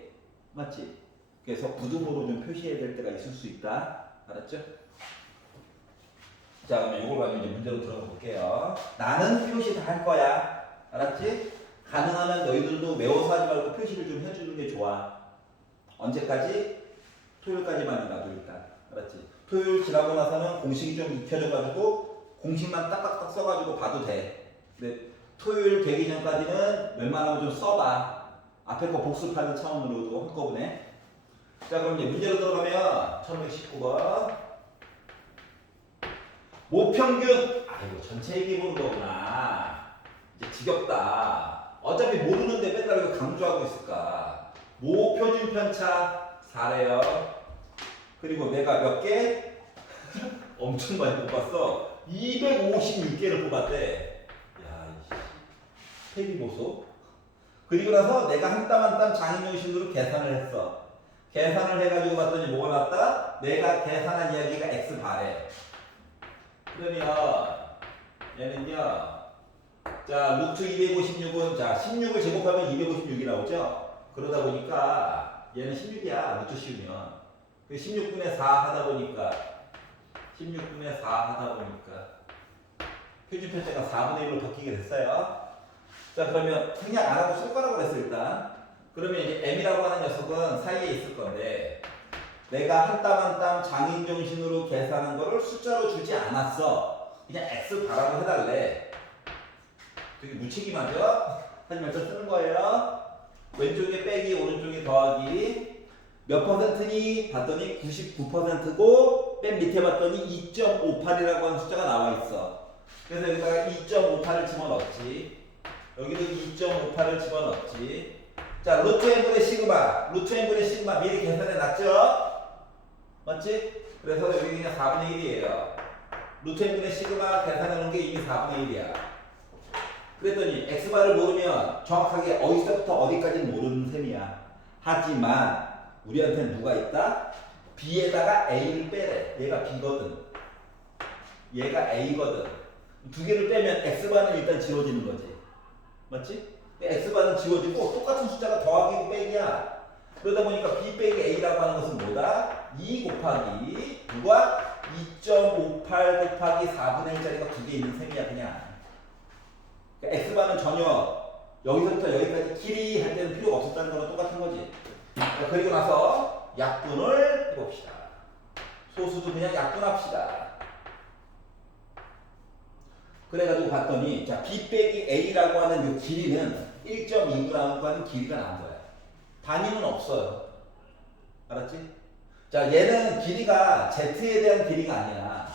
맞지? 그래서 부등호로 좀 표시해야 될 때가 있을 수 있다. 알았죠? 자, 그러면 이걸 가지고 이제 문제로 들어가 볼게요. 나는 표시 다 할 거야. 알았지? 가능하면 너희들도 외워서 하지 말고 표시를 좀 해주는 게 좋아. 언제까지? 토요일까지만 놔둬 일단. 알았지? 토요일 지나고 나서는 공식이 좀 익혀져가지고 공식만 딱딱딱 써가지고 봐도 돼. 근데 토요일 되기 전까지는 웬만하면 좀 써봐. 앞에 거 복습하는 차원으로도 한꺼번에. 자, 그럼 이제 문제로 들어가면 1519번. 모평균. 아, 이거 전체 얘기 보는 거구나. 지겹다. 어차피 모르는데 맨날 왜 강조하고 있을까? 모표준 편차 4래요. 그리고 내가 몇 개? 엄청 많이 뽑았어. 256개를 뽑았대. 야, 이씨. 회비 보소. 그리고 나서 내가 한 땀 한 땀 장인용신으로 계산을 했어. 계산을 해가지고 봤더니 뭐가 나왔다? 내가 계산한 이야기가 X바래. 그러면 얘는요. 자, 루트 256은 자 16을 제곱하면 256이 나오죠. 그러다 보니까 얘는 16이야. 루트 씌우면 16분의 4 하다 보니까 16분의 4 하다 보니까 표준 편차가 4분의 1로 바뀌게 됐어요. 자, 그러면 생략 안 하고 쓸 거라고 그랬어 일단. 그러면 이제 m이라고 하는 녀석은 사이에 있을 건데 내가 한 땀 한 땀 장인 정신으로 계산한 거를 숫자로 주지 않았어. 그냥 x 바라고 해달래. 되게 무책임하죠? 하지만 저 쓰는 거예요. 왼쪽에 빼기, 오른쪽에 더하기. 몇 퍼센트니? 봤더니 99%고 맨 밑에 봤더니 2.58이라고 하는 숫자가 나와 있어. 그래서 여기다가 2.58을 집어넣지. 여기도 2.58을 집어넣지. 자, 루트 n분의 시그마. 루트 n분의 시그마 미리 계산해 놨죠? 맞지? 그래서 여기 그냥 4분의 1이에요. 루트 n분의 시그마 계산해 놓은 게 이미 4분의 1이야. 그랬더니 x바를 모르면 정확하게 어디서부터 어디까지는 모르는 셈이야. 하지만 우리한테는 누가 있다? b에다가 a를 빼래. 얘가 b거든. 얘가 a거든. 두 개를 빼면 x바는 일단 지워지는 거지. 맞지? x바는 지워지고 똑같은 숫자가 더하기고 빼기야. 그러다 보니까 b 빼기 a라고 하는 것은 뭐다? 2 곱하기 누가? 2.58 곱하기 4분의 1짜리가 두 개 있는 셈이야 그냥. 그러니까 x바는 전혀 여기서부터 여기까지 길이 할 때는 필요가 없었다는 거랑 똑같은 거지. 자, 그리고 나서 약분을 해봅시다. 소수도 그냥 약분합시다. 그래가지고 봤더니 자 b 빼기 a라고 하는 이 길이는 1.2g라고 하는 길이가 나온 거야. 단위는 없어요. 알았지? 자, 얘는 길이가 z에 대한 길이가 아니야.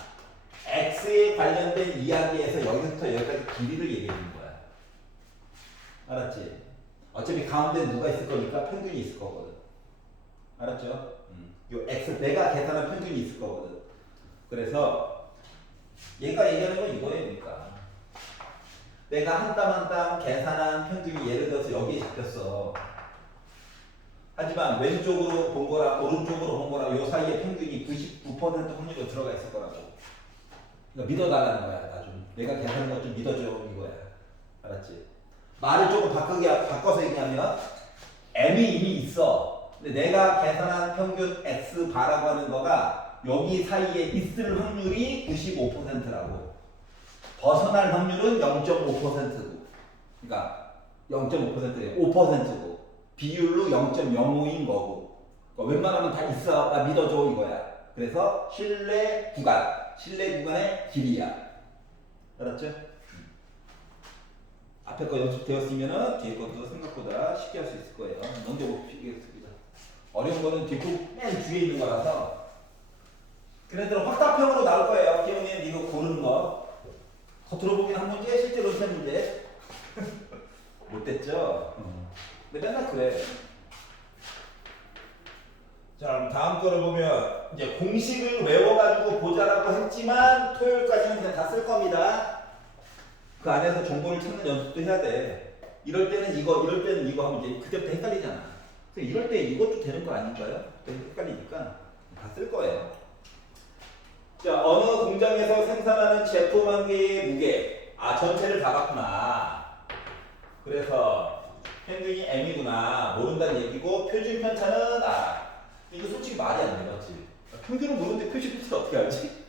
x에 관련된 이야기에서 여기서부터 여기까지 길이를 얘기해 주는 거야. 알았지? 어차피 가운데 누가 있을 거니까 평균이 있을 거거든. 알았죠? 요 x 내가 계산한 평균이 있을 거거든. 그래서 얘가 얘기하는 건 이거예요. 그러니까 내가 한 땀 한 땀 계산한 평균이 예를 들어서 여기에 잡혔어. 하지만 왼쪽으로 본 거랑 오른쪽으로 본 거랑 요 사이에 평균이 99% 확률로 들어가 있을 거라고. 그러니까 믿어달라는 거야. 나 좀 내가 계산한 거 좀 믿어줘 이거야. 알았지? 말을 조금 바꿔서 얘기하면 m이 이미 있어. 근데 내가 계산한 평균 x 바라고 하는 거가 여기 사이에 있을 확률이 95%라고. 벗어날 확률은 0.5%고. 그러니까 0.5%에 5%고. 비율로 0.05인 거고. 그러니까 웬만하면 다 있어. 나 믿어줘 이거야. 그래서 신뢰 구간의 길이야. 알았죠? 앞에 거 연습되었으면 뒤에 것도 생각보다 쉽게 할 수 있을 거예요. 넘겨보겠습니다. 어려운 거는 맨 뒤에 있는 거라서 걔네들은 확답형으로 나올 거예요. 기영이는 이거 고르는 거. 겉으로 보긴 한 문제, 실제로 세 문제. 못됐죠? 근데 맨날 그래. 자, 그럼 다음 거를 보면 이제 공식을 외워가지고 보자라고 했지만 토요일까지는 그냥 다 쓸 겁니다. 그 안에서 정보를 찾는 연습도 해야 돼. 이럴 때는 이거, 이럴 때는 이거 하면 이제 그때부터 헷갈리잖아. 이럴 때 이것도 되는 거 아닌가요? 헷갈리니까 다 쓸 거예요. 자, 어느 공장에서 생산하는 제품 한 개의 무게. 아, 전체를 다 봤구나. 그래서 평균이 m이구나. 모른다는 얘기고 표준 편차는 이거 솔직히 말이 안 돼, 맞지? 평균은 모르는데 표준 편차를 어떻게 알지?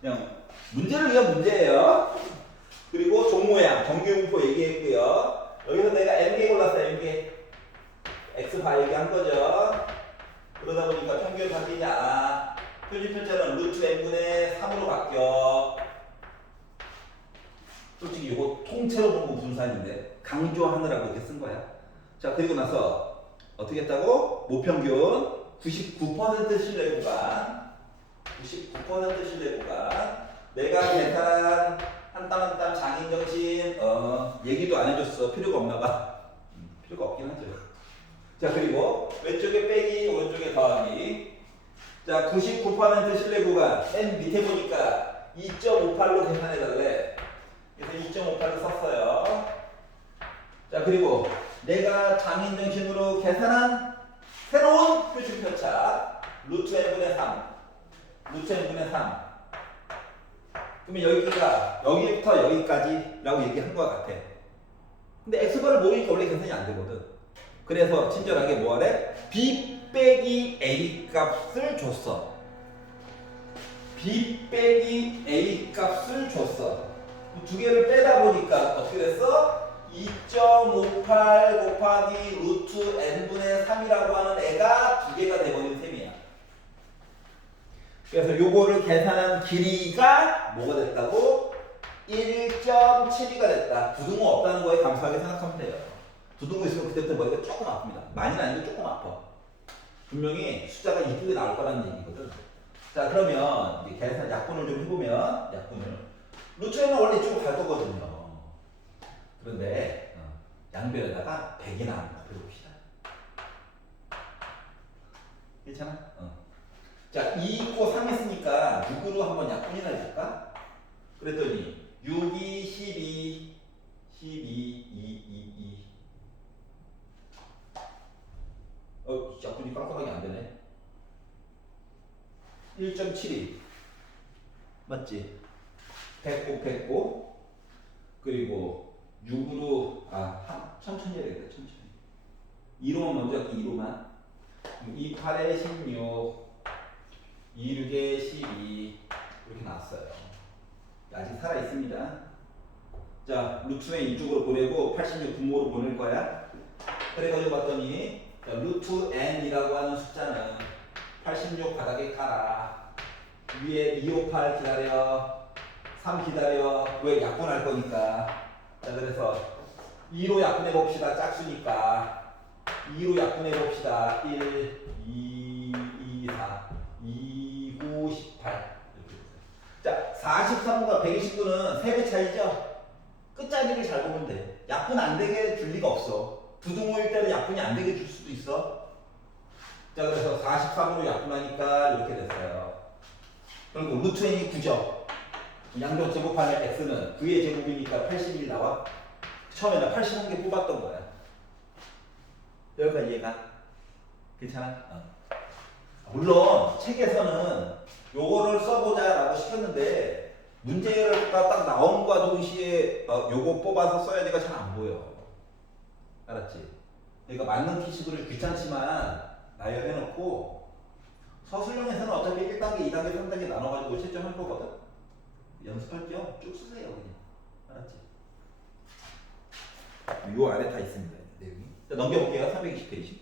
그냥 문제를 위한 문제예요. 그리고 종 모양, 정규분포 얘기했고요. 여기서 내가 m개 골랐어요, m개. x바 얘기한 거죠. 그러다 보니까 평균 바뀌지 않아. 표준 편차는 루트 n분의 3으로 바뀌어. 솔직히 이거 통째로 본 거 무슨 사인인데 강조하느라고 이렇게 쓴 거야. 자, 그리고 나서 어떻게 했다고? 모평균 99% 신뢰 구간. 99% 신뢰 구간. 내가 계산한 한 땀 한 땀 장인정신 얘기도 안 해줬어. 필요가 없나 봐. 필요가 없긴 하죠. 자, 그리고 왼쪽에 빼기 오른쪽에 더하기. 자, 99% 신뢰 구간 맨 밑에 보니까 2.58로 계산해 달래. 그래서 2.58을 썼어요. 자, 그리고 내가 장인정신으로 계산한 새로운 표준 편차 루트 n분의 3 루트 n분의 3. 그러면 여기가 여기부터 여기까지라고 얘기한 것 같아. 근데 x바를 모르니까 원래 계산이 안 되거든. 그래서 친절하게 뭐 하래? b 빼기 a 값을 줬어. b 빼기 a 값을 줬어. 두 개를 빼다 보니까 어떻게 됐어? 2.58 곱하기 루트 n분의 3이라고 하는 애가 두 개가 돼버린 셈이야. 그래서 요거를 계산한 길이가 뭐가 됐다고? 1.72가 됐다. 부등호 없다는 거에 감사하게 생각하면 돼요. 부등호 있으면 그때부터 머리가 조금 아픕니다. 많이는 아니고 조금 아파. 분명히 숫자가 이쁘게 나올 거라는 얘기거든. 자, 그러면 이제 계산 약분을 좀 해보면 약분을 루트에는 원래 이쪽으로 갈 거거든요. 그런데 양변에다가 100이나 한번 곱해봅시다. 괜찮아? 자, 2 있고 3 했으니까 6으로 한번 약분이나 해볼까? 그랬더니 6, 2, 12, 12, 2, 2. 약분이 깜깜하게 안 되네. 1.72. 맞지? 100 곱했고, 그리고 6으로, 천천히 해야 되겠다, 천천히. 2로만 먼저 할게, 2로만. 2, 8에 16. 2, 6에 12 이렇게 나왔어요. 아직 살아있습니다. 자, 루트는 이쪽으로 보내고 86 분모로 보낼 거야. 그래가지고 봤더니 자, 루트 n이라고 하는 숫자는 86 바닥에 깔아. 위에 258 기다려. 3 기다려. 왜? 약분할 거니까. 자, 그래서 2로 약분해 봅시다. 짝수니까 2로 약분해 봅시다. 1, 2, 2, 4 2, 9, 18 자, 43과 129는 3배 차이죠? 끝자리를 잘 보면 돼. 약분 안 되게 줄 리가 없어. 부등호일 때는 약분이 안 되게 줄 수도 있어. 자, 그래서 43으로 약분하니까 이렇게 됐어요. 그리고 루트 n이 9죠. 양변 제곱하면 x는 9의 제곱이니까 81이 나와. 처음에 나 81개 뽑았던 거야. 여기까지 이해가? 괜찮아? 물론 책에서는 요거를 써보자라고 시켰는데 문제가 딱 나온과 동시에 요거 뽑아서 써야 되가 잘 안 보여. 알았지? 그러니까 맞는 키식으로 귀찮지만 나열해놓고 서술형에서는 어차피 1단계, 2단계, 3단계 나눠가지고 채점할 거거든. 연습할 겸 쭉 쓰세요 그냥. 알았지? 요 안에 다 있습니다. 내용이. 자, 넘겨볼게요. 320페이지.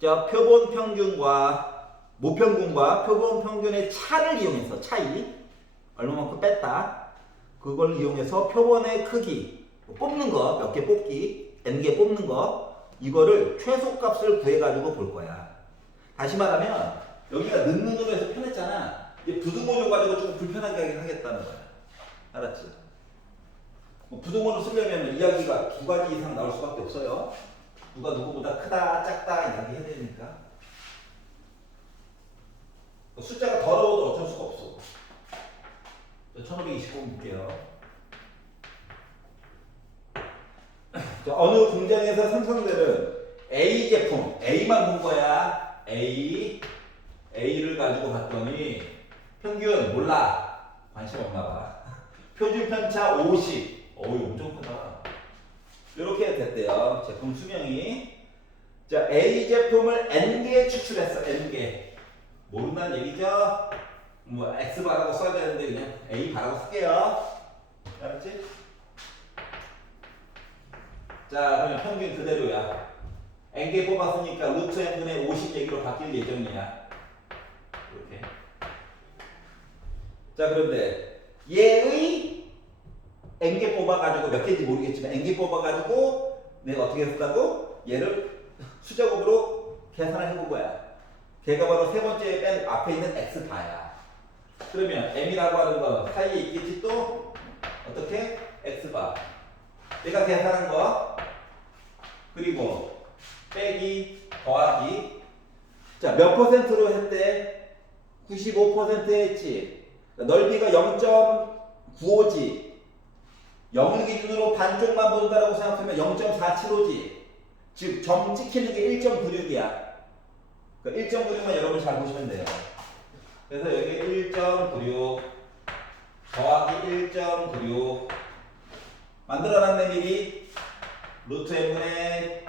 자, 표본 평균과 모평균과 표본 평균의 차를 이용해서 차이 얼마만큼 뺐다. 그걸 이용해서 표본의 크기 뽑는 거 몇 개 뽑기 n개 뽑는 거 이거를 최소값을 구해가지고 볼 거야. 다시 말하면 여기가 는으로 해서 편했잖아. 이제 부등호 줘가지고 조금 불편하게 하겠다는 거야. 알았지? 부등호를 쓰려면 이야기가 2가지 이상 나올 수밖에 없어요. 누가 누구보다 크다, 작다 이야기 해야 되니까. 숫자가 더러워도 어쩔 수가 없어. 1529 볼게요. 어느 공장에서 생성되는 A 제품, A만 본 거야. A를 가지고 봤더니 평균 몰라. 관심 없나 봐. 표준 편차 50. 어우, 엄청 크다. 이렇게 됐대요. 제품 수명이. 자, A 제품을 N개 추출했어. N개. 모른다는 얘기죠? 뭐 X바라고 써야 되는데 그냥 A바라고 쓸게요. 알았지? 자, 그러면 평균 그대로야. N개 뽑았으니까 루트 N분의 50 얘기로 바뀔 예정이야. 이렇게. 자, 그런데 얘의 N개 뽑아가지고 몇 개인지 모르겠지만 N개 뽑아가지고 내가 어떻게 했다고? 얘를 수작업으로 계산을 해본 거야. 걔가 바로 세 번째 맨 앞에 있는 X바야. 그러면 m이라고 하는 거 사이에 있겠지 또 어떻게? x바. 내가 계산한 거 그리고 빼기 더하기. 자, 몇 퍼센트로 했대? 95% 했지. 넓이가 0.95지. 0을 기준으로 반쪽만 본다라고 생각하면 0.475지. 즉, 점 찍히는 게 1.96이야. 그러니까 1.96만 여러분 잘 보시면 돼요. 그래서 여기 1.96 더하기 1.96 만들어놨네 미리. 루트 n분의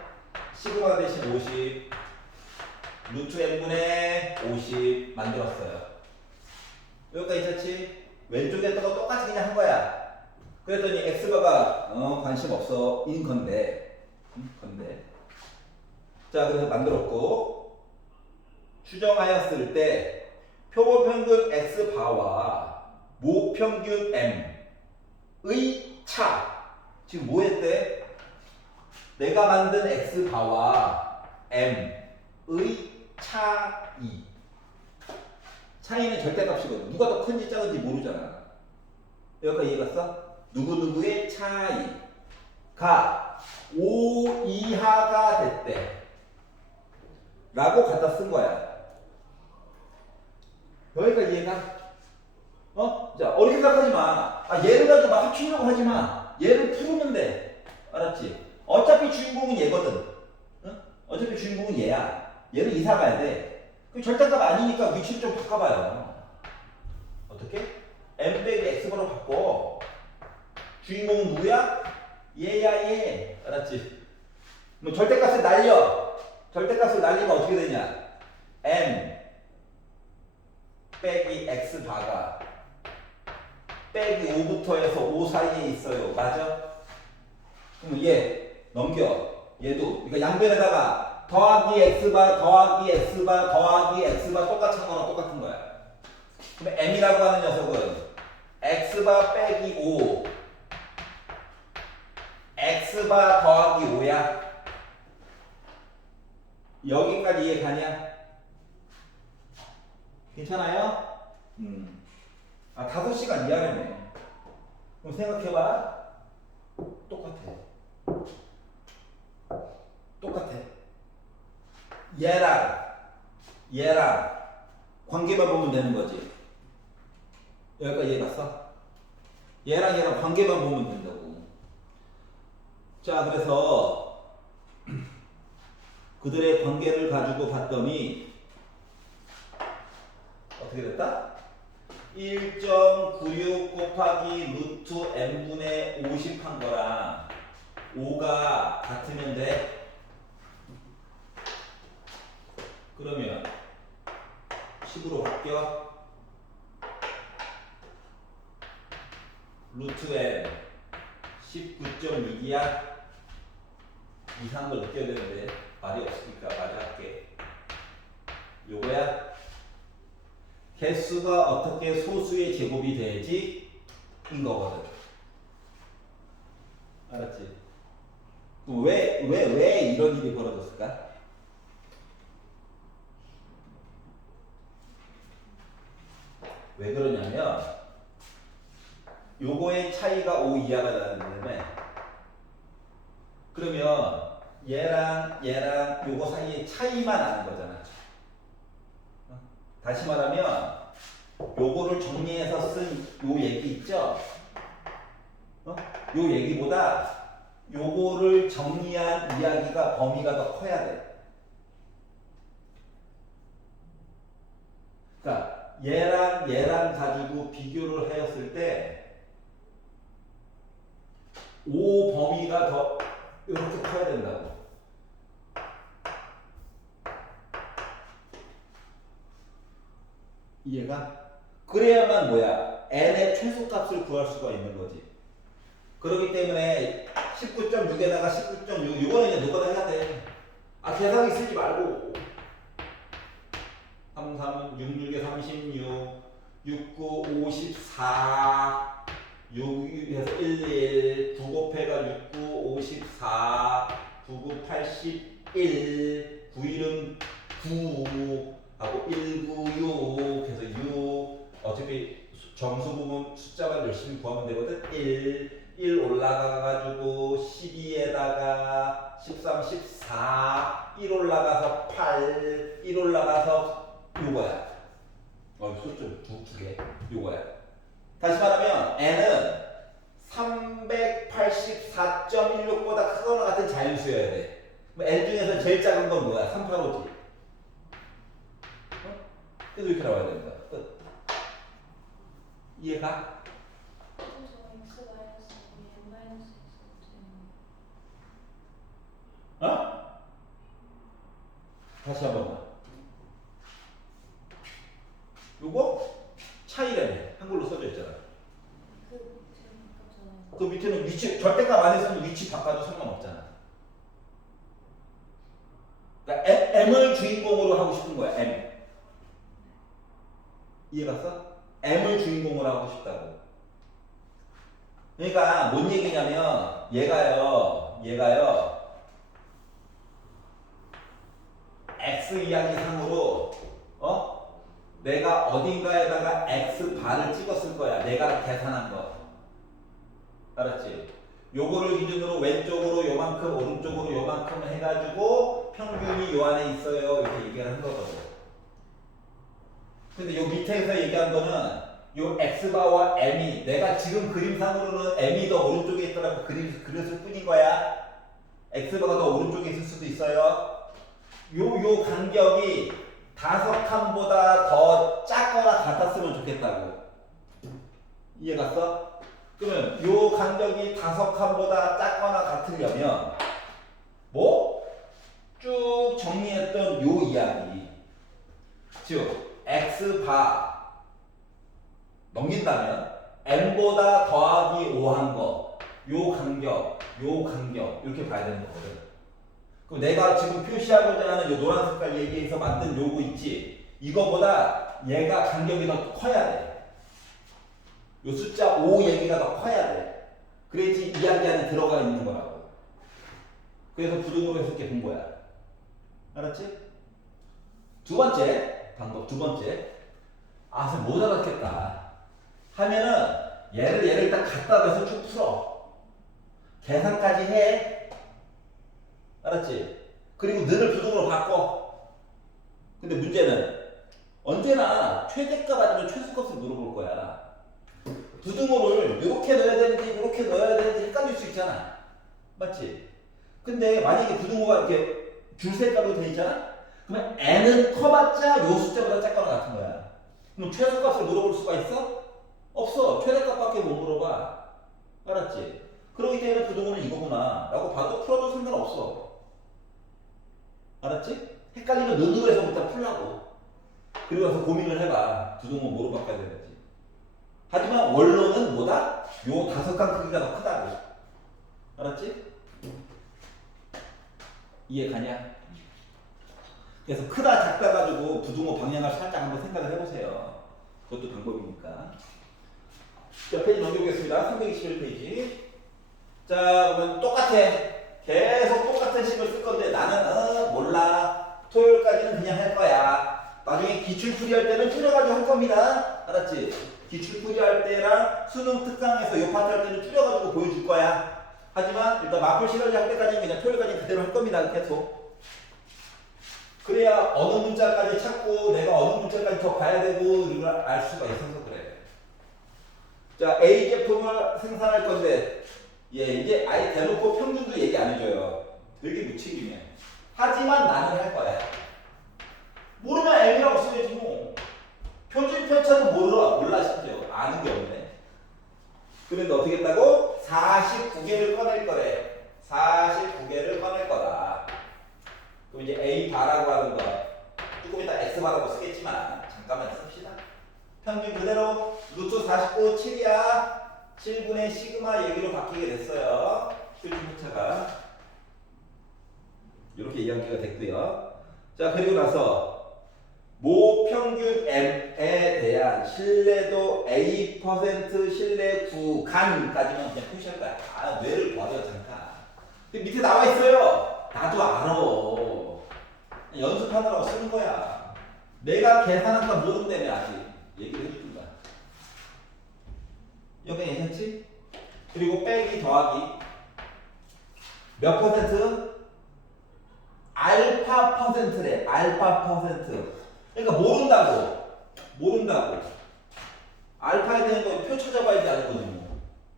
시그마 대신 50 루트 n분의 50 만들었어요. 여기까지 있었지? 왼쪽에 있던 거 똑같이 그냥 한 거야. 그랬더니 x바가 관심 없어 인 건데. 자, 그래서 만들었고 추정하였을 때 표본평균 x바와 모평균 m의 차. 지금 뭐 했대? 내가 만든 x바와 m의 차이. 차이는 절대값이거든. 누가 더 큰지 작은지 모르잖아. 여기까지 이해갔어? 누구누구의 차이가 5 이하가 됐대 라고 갖다 쓴 거야. 여기까지 이해가? 자, 어렵게 생각하지 마. 얘를 가지고 막 합치려고 하지 마. 얘를 풀으면 돼. 알았지? 어차피 주인공은 얘거든. 어차피 주인공은 얘야. 얘는 이사 가야 돼. 그 절대값 아니니까 위치를 좀 바꿔봐요. 어떻게? m 빼기 x번호 바꿔. 주인공은 누구야? 얘야 얘. 알았지? 뭐 절대값을 날려. 절대값을 날리면 어떻게 되냐? m 빼기 x바가 빼기 5부터 해서 5 사이에 있어요. 맞아? 그럼 얘 넘겨. 얘도 그러니까 양변에다가 더하기 x바 더하기 x바 더하기 x바 똑같이 한 거랑 똑같은 거야. 그럼 m이라고 하는 녀석은 x바 빼기 5 x바 더하기 5야. 여기까지 이해 가냐? 괜찮아요? 5시간 이하라네. 그럼 생각해봐. 똑같아. 얘랑 관계만 보면 되는 거지. 여기까지 이해갔어? 얘랑 관계만 보면 된다고. 자, 그래서 그들의 관계를 가지고 봤더니 어떻게 됐다? 1.96 곱하기 루트 n분의 50 한 거랑 5가 같으면 돼. 그러면 10으로 바뀌어. 루트 n 19.6이야. 이상한 걸 느껴야 되는데 말이 없으니까 말이 할게. 요거야. 개수가 어떻게 소수의 제곱이 돼야지 인 거거든. 알았지? 그럼 왜 이런 일이 벌어졌을까? 왜 그러냐면 요거의 차이가 5 이하가 나는데 그러면 얘랑 요거 사이의 차이만 아는 거잖아. 다시 말하면 요거를 정리해서 쓴 요 얘기 있죠? 요 얘기보다 요거를 정리한 이야기가 범위가 더 커야 돼. 그러니까 얘랑 가지고 비교를 하였을 때 5 범위가 더 이렇게 커야 된다고. 이해가? 그래야만 뭐야? n의 최소값을 구할 수가 있는 거지. 그렇기 때문에 19.6에다가 19.6 이거는 이제 누가 다 해야 돼. 계산기 쓰지 말고 33, 66에 36, 69, 54 6에서 11, 9 곱해가 69, 54 99, 81 91은 9 하고 196 해서 6 어차피 열심히 구하면 되거든. 1 올라가가지고 12에다가 13, 14, 1 올라가서 8, 1 올라가서 요거야. 소좀 두 개. 요거야. 다시 말하면 n은 384.16보다 크거나 같은 자연수여야 돼. n 중에서 제일 작은 건 뭐야? 385지. 그래서 이렇게 나와야 된다. 끝. 이해가? 그래서 x 마이너스 n 마이너스 x 어? 다시 한 번만. 요거 차이라며. 한글로 써져 있잖아. 그 제일 바꿨잖아요. 그 밑에는 위치, 절대값 안에서는 위치 바꿔도 상관없잖아. 그러니까 M을 주인공으로 하고 싶은 거야, M. 이해갔어? M을 주인공으로 하고 싶다고. 그러니까 뭔 얘기냐면 얘가요 X 이야기상으로 내가 어딘가에다가 X 바를 찍었을 거야. 내가 계산한 거. 알았지? 요거를 기준으로 왼쪽으로 요만큼 오른쪽으로 요만큼 해가지고 평균이 요 안에 있어요. 이렇게 얘기를 한 거거든. 근데 요 밑에서 얘기한 거는 요 X바와 M이 내가 지금 그림상으로는 M이 더 오른쪽에 있더라고 그렸을 뿐인 거야. X바가 더 오른쪽에 있을 수도 있어요. 요 간격이 5칸보다 더 작거나 같았으면 좋겠다고. 이해갔어? 그러면 요 간격이 5칸보다 작거나 같으려면 뭐? 쭉 정리했던 요 이야기. 즉 X바 넘긴다면 n보다 더하기 5한 거, 요 간격 이렇게 봐야 되는 거거든. 그럼 내가 지금 표시하고자 하는 요 노란 색깔 얘기해서 만든 요거 있지? 이거보다 얘가 간격이 더 커야 돼. 요 숫자 5 얘기가 더 커야 돼. 그래야지 이야기 안에 들어가 있는 거라고. 그래서 부등으로 해서 이렇게 본 거야. 알았지? 두 번째 방법, 두 번째. 선생님 못 알았겠다 하면은 얘를 일단 갖다 대서 쭉 풀어. 계산까지 해. 알았지? 그리고 늘을 부등으로 바꿔. 근데 문제는 언제나 최대값 아니면 최소값을 물어볼 거야. 부등호를 이렇게 넣어야 되는지 이렇게 넣어야 되는지 헷갈릴 수 있잖아. 맞지? 근데 만약에 부등호가 이렇게 줄색깔로 돼 있잖아? 그러면 n은 커봤자 요 숫자보다 작거나 같은 거야. 그럼 최소값을 물어볼 수가 있어? 없어. 최대값밖에 못 물어봐. 알았지? 그러기 때문에 부등호는 이거구나 라고 봐도 풀어도 상관없어. 알았지? 헷갈리면 눈으로 해서부터 풀라고. 그리고 나서 고민을 해봐. 부등호 뭐로 바꿔야 되는지. 하지만 원론은 뭐다? 요 5칸 크기가 더 크다고. 알았지? 이해 가냐? 그래서 크다 작다 가지고 부등호 방향을 살짝 한번 생각을 해보세요. 그것도 방법이니까. 자, 페이지 넘겨보겠습니다. 321페이지. 자, 그러면 똑같아. 계속 똑같은 식을 쓸 건데 나는 몰라. 토요일까지는 그냥 할 거야. 나중에 기출풀이 할 때는 줄여가지고 할 겁니다. 알았지? 기출풀이 할 때랑 수능 특강에서 요 파트 할 때는 줄여가지고 보여줄 거야. 하지만 일단 마플 시간이 할 때까지는 그냥 토요일까지 그대로 할 겁니다. 계속. 그래야 어느 문자까지 찾고 내가 어느 문자까지 더 봐야 되고 이걸 알 수가 있어서 그래. 자, A 제품을 생산할 건데 이제 아예 대놓고 평균도 얘기 안 해줘요. 되게 무책임해. 하지만 나는 할 거야. 모르면 M이라고 써야지 뭐. 표준 편차도 몰라 심지어. 아는 게 없네. 그런데 어떻게 했다고? 49개를 꺼낼 거래. 49개를 꺼낼 거다. 그럼 이제 A 바라고 하는 거 조금 이따 X 바라고 쓰겠지만 잠깐만 씁시다. 평균 그대로 루트 49 7이야. 7분의 시그마 얘기로 바뀌게 됐어요. 표준 편차가 이렇게 이야기가 됐고요. 자, 그리고 나서 모평균 M에 대한 신뢰도 A% 신뢰 구간까지만 그냥 표시할 거야. 뇌를 버려 잠깐. 근데 밑에 나와 있어요. 나도 알아. 연습하느라고 쓰는 거야. 내가 계산한 건 모른다며 아직 얘기를 해준다. 여기 괜찮지? 그리고 빼기 더하기 몇 퍼센트? 알파 퍼센트래. 알파 퍼센트. 그러니까 모른다고. 알파에 대한 거 표 찾아봐야지 알거든요.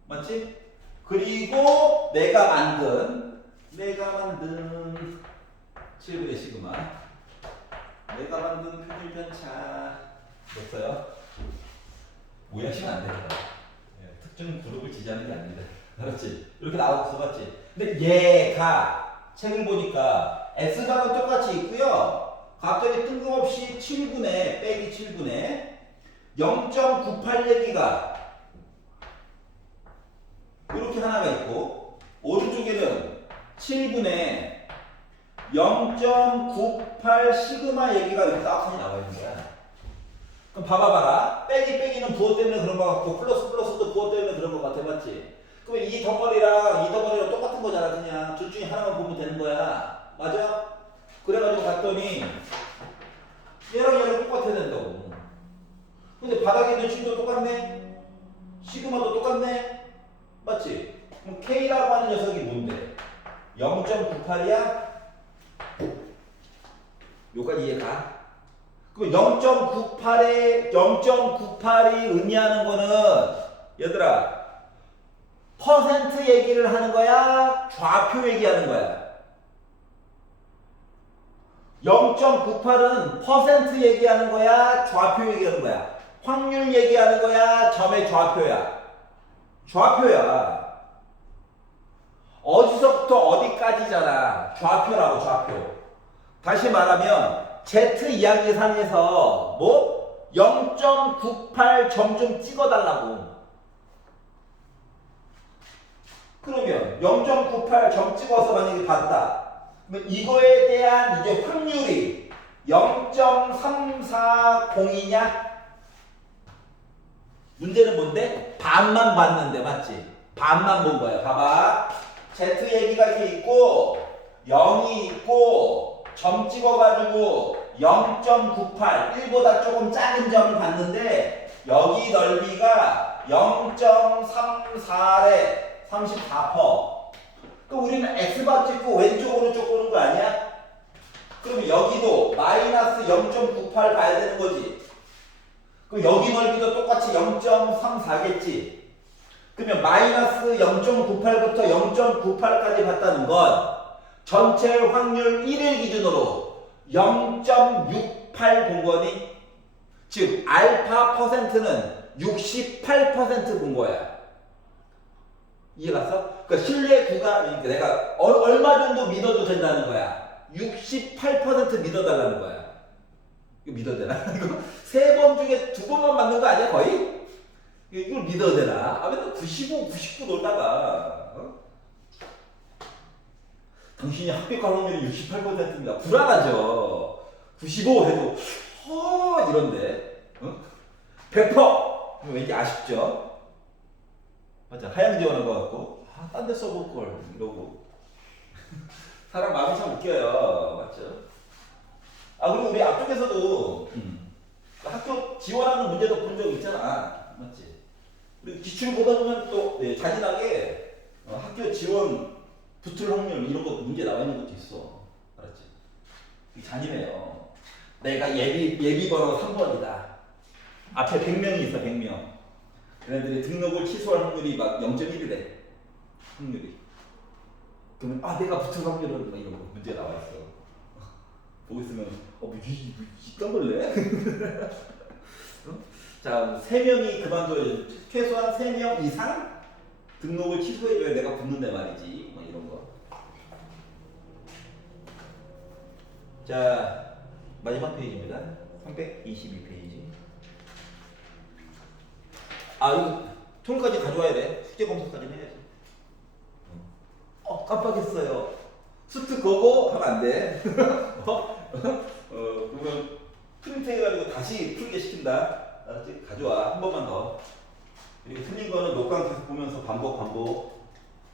맞지? 그리고 내가 만든 7분의 시그마. 내가 만든 표준 편차 됐어요? 오해하시면 안 돼요. 특정 그룹을 지지하는 게 아닙니다. 그렇지? 이렇게 나와서 봤지? 근데 얘가 책을 보니까 X값은 똑같이 있고요. 갑자기 뜬금없이 7분의 빼기 7분의 0.98 얘기가 이렇게 하나가 있고 오른쪽에는 7분의 0.98 시그마 얘기가 이렇게 딱 나와 있는 거야. 그럼 봐봐라. 빼기는 부호 때문에 그런 거 같고 플러스도 부호 때문에 그런 거 같아. 맞지? 그럼 이 덩어리랑 똑같은 거잖아. 그냥 둘 중에 하나만 보면 되는 거야. 맞아? 그래가지고 봤더니 얘랑 똑같아야 된다고. 근데 바닥에 있는 식도 똑같네? 시그마도 똑같네? 맞지? 그럼 K라고 하는 녀석이 뭔데? 0.98이야? 여기까지 이해가? 그럼 0.98이 의미하는 거는 얘들아 퍼센트 얘기를 하는 거야? 좌표 얘기하는 거야? 0.98은 퍼센트 얘기하는 거야? 좌표 얘기하는 거야? 확률 얘기하는 거야? 점의 좌표야? 좌표야. 어디서부터 어디까지잖아. 좌표라고 좌표. 다시 말하면 Z 이야기상에서 뭐 0.98 점 좀 찍어달라고. 그러면 0.98 점 찍어서 만약에 봤다. 그럼 이거에 대한 이제 확률이 0.340이냐? 문제는 뭔데? 반만 봤는데 맞지? 반만 본 거야. 봐봐. Z 얘기가 이렇게 있고 0이 있고 점 찍어가지고 0.98 1보다 조금 작은 점을 봤는데 여기 넓이가 0.34래 34%. 그럼 우리는 X바 찍고 왼쪽 오른쪽 보는 거 아니야? 그럼 여기도 마이너스 0.98 봐야 되는 거지. 그럼 여기 넓이도 똑같이 0.34겠지. 그러면 마이너스 0.98부터 0.98까지 봤다는 건 전체 확률 1을 기준으로 0.68 본 거니? 즉 알파 퍼센트는 68% 본 거야. 이해갔어? 그러니까 신뢰 구간 내가 얼마 정도 믿어도 된다는 거야. 68% 믿어달라는 거야. 이거 믿어도 되나? 이거 3번 중에 2번만 맞는 거 아니야 거의? 이걸 믿어도 되나? 아 맨날 95, 99 놀다가 당신이 합격할 확률이 68%입니다. 불안하죠. 95 해도 이런데 100% 왠지 아쉽죠? 맞아. 하향 지원한 것 같고 딴 데 써볼 걸 이러고 사람 마음이 참 웃겨요. 맞죠? 그리고 우리 앞쪽에서도 학교 지원하는 문제도 본 적 있잖아. 맞지? 우리 기출 보다 보면 또 잔인하게 학교 지원 붙을 확률 이런 거 문제 나와 있는 것도 있어. 알았지? 잔인해요. 내가 예비 번호 3번이다. 앞에 100명이 있어. 100명. 걔네들이 등록을 취소할 확률이 막 0.1이래. 확률이. 그러면 내가 붙을 확률은 막 이런 거 문제 나와 있어. 보고 있으면 이딴 걸래? 자, 3명이 그만둬야 최소한 3명 이상 등록을 취소해줘야 내가 붙는데 말이지. 뭐 이런 거. 자, 마지막 페이지입니다. 322페이지. 이거 통까지 가져와야 돼. 숙제 검사까지는 해야지. 깜빡했어요. 수트 거고 하면 안 돼. 그러면 프린트해가지고 다시 풀게 시킨다. 알았지? 가져와. 한 번만 더. 그리고 틀린 거는 녹강 계속 보면서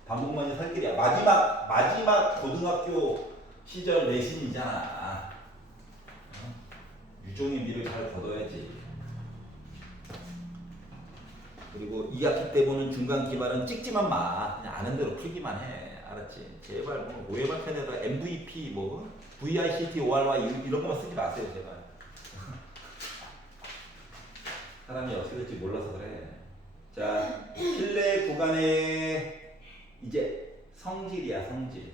반복만이 살 길이야. 마지막 고등학교 시절 내신이잖아. 유종의 미를 잘 거둬야지. 그리고 2학기 때 보는 중간 기말은 찍지만 마. 그냥 아는 대로 풀기만 해. 알았지? 제발 뭐 오해만 편에다가 MVP 뭐 VICT ORY 이런 것만 쓰지 마세요 제발. 사람이 어떻게 될지 몰라서 그래. 자, 실내 구간의 이제 성질이야 성질.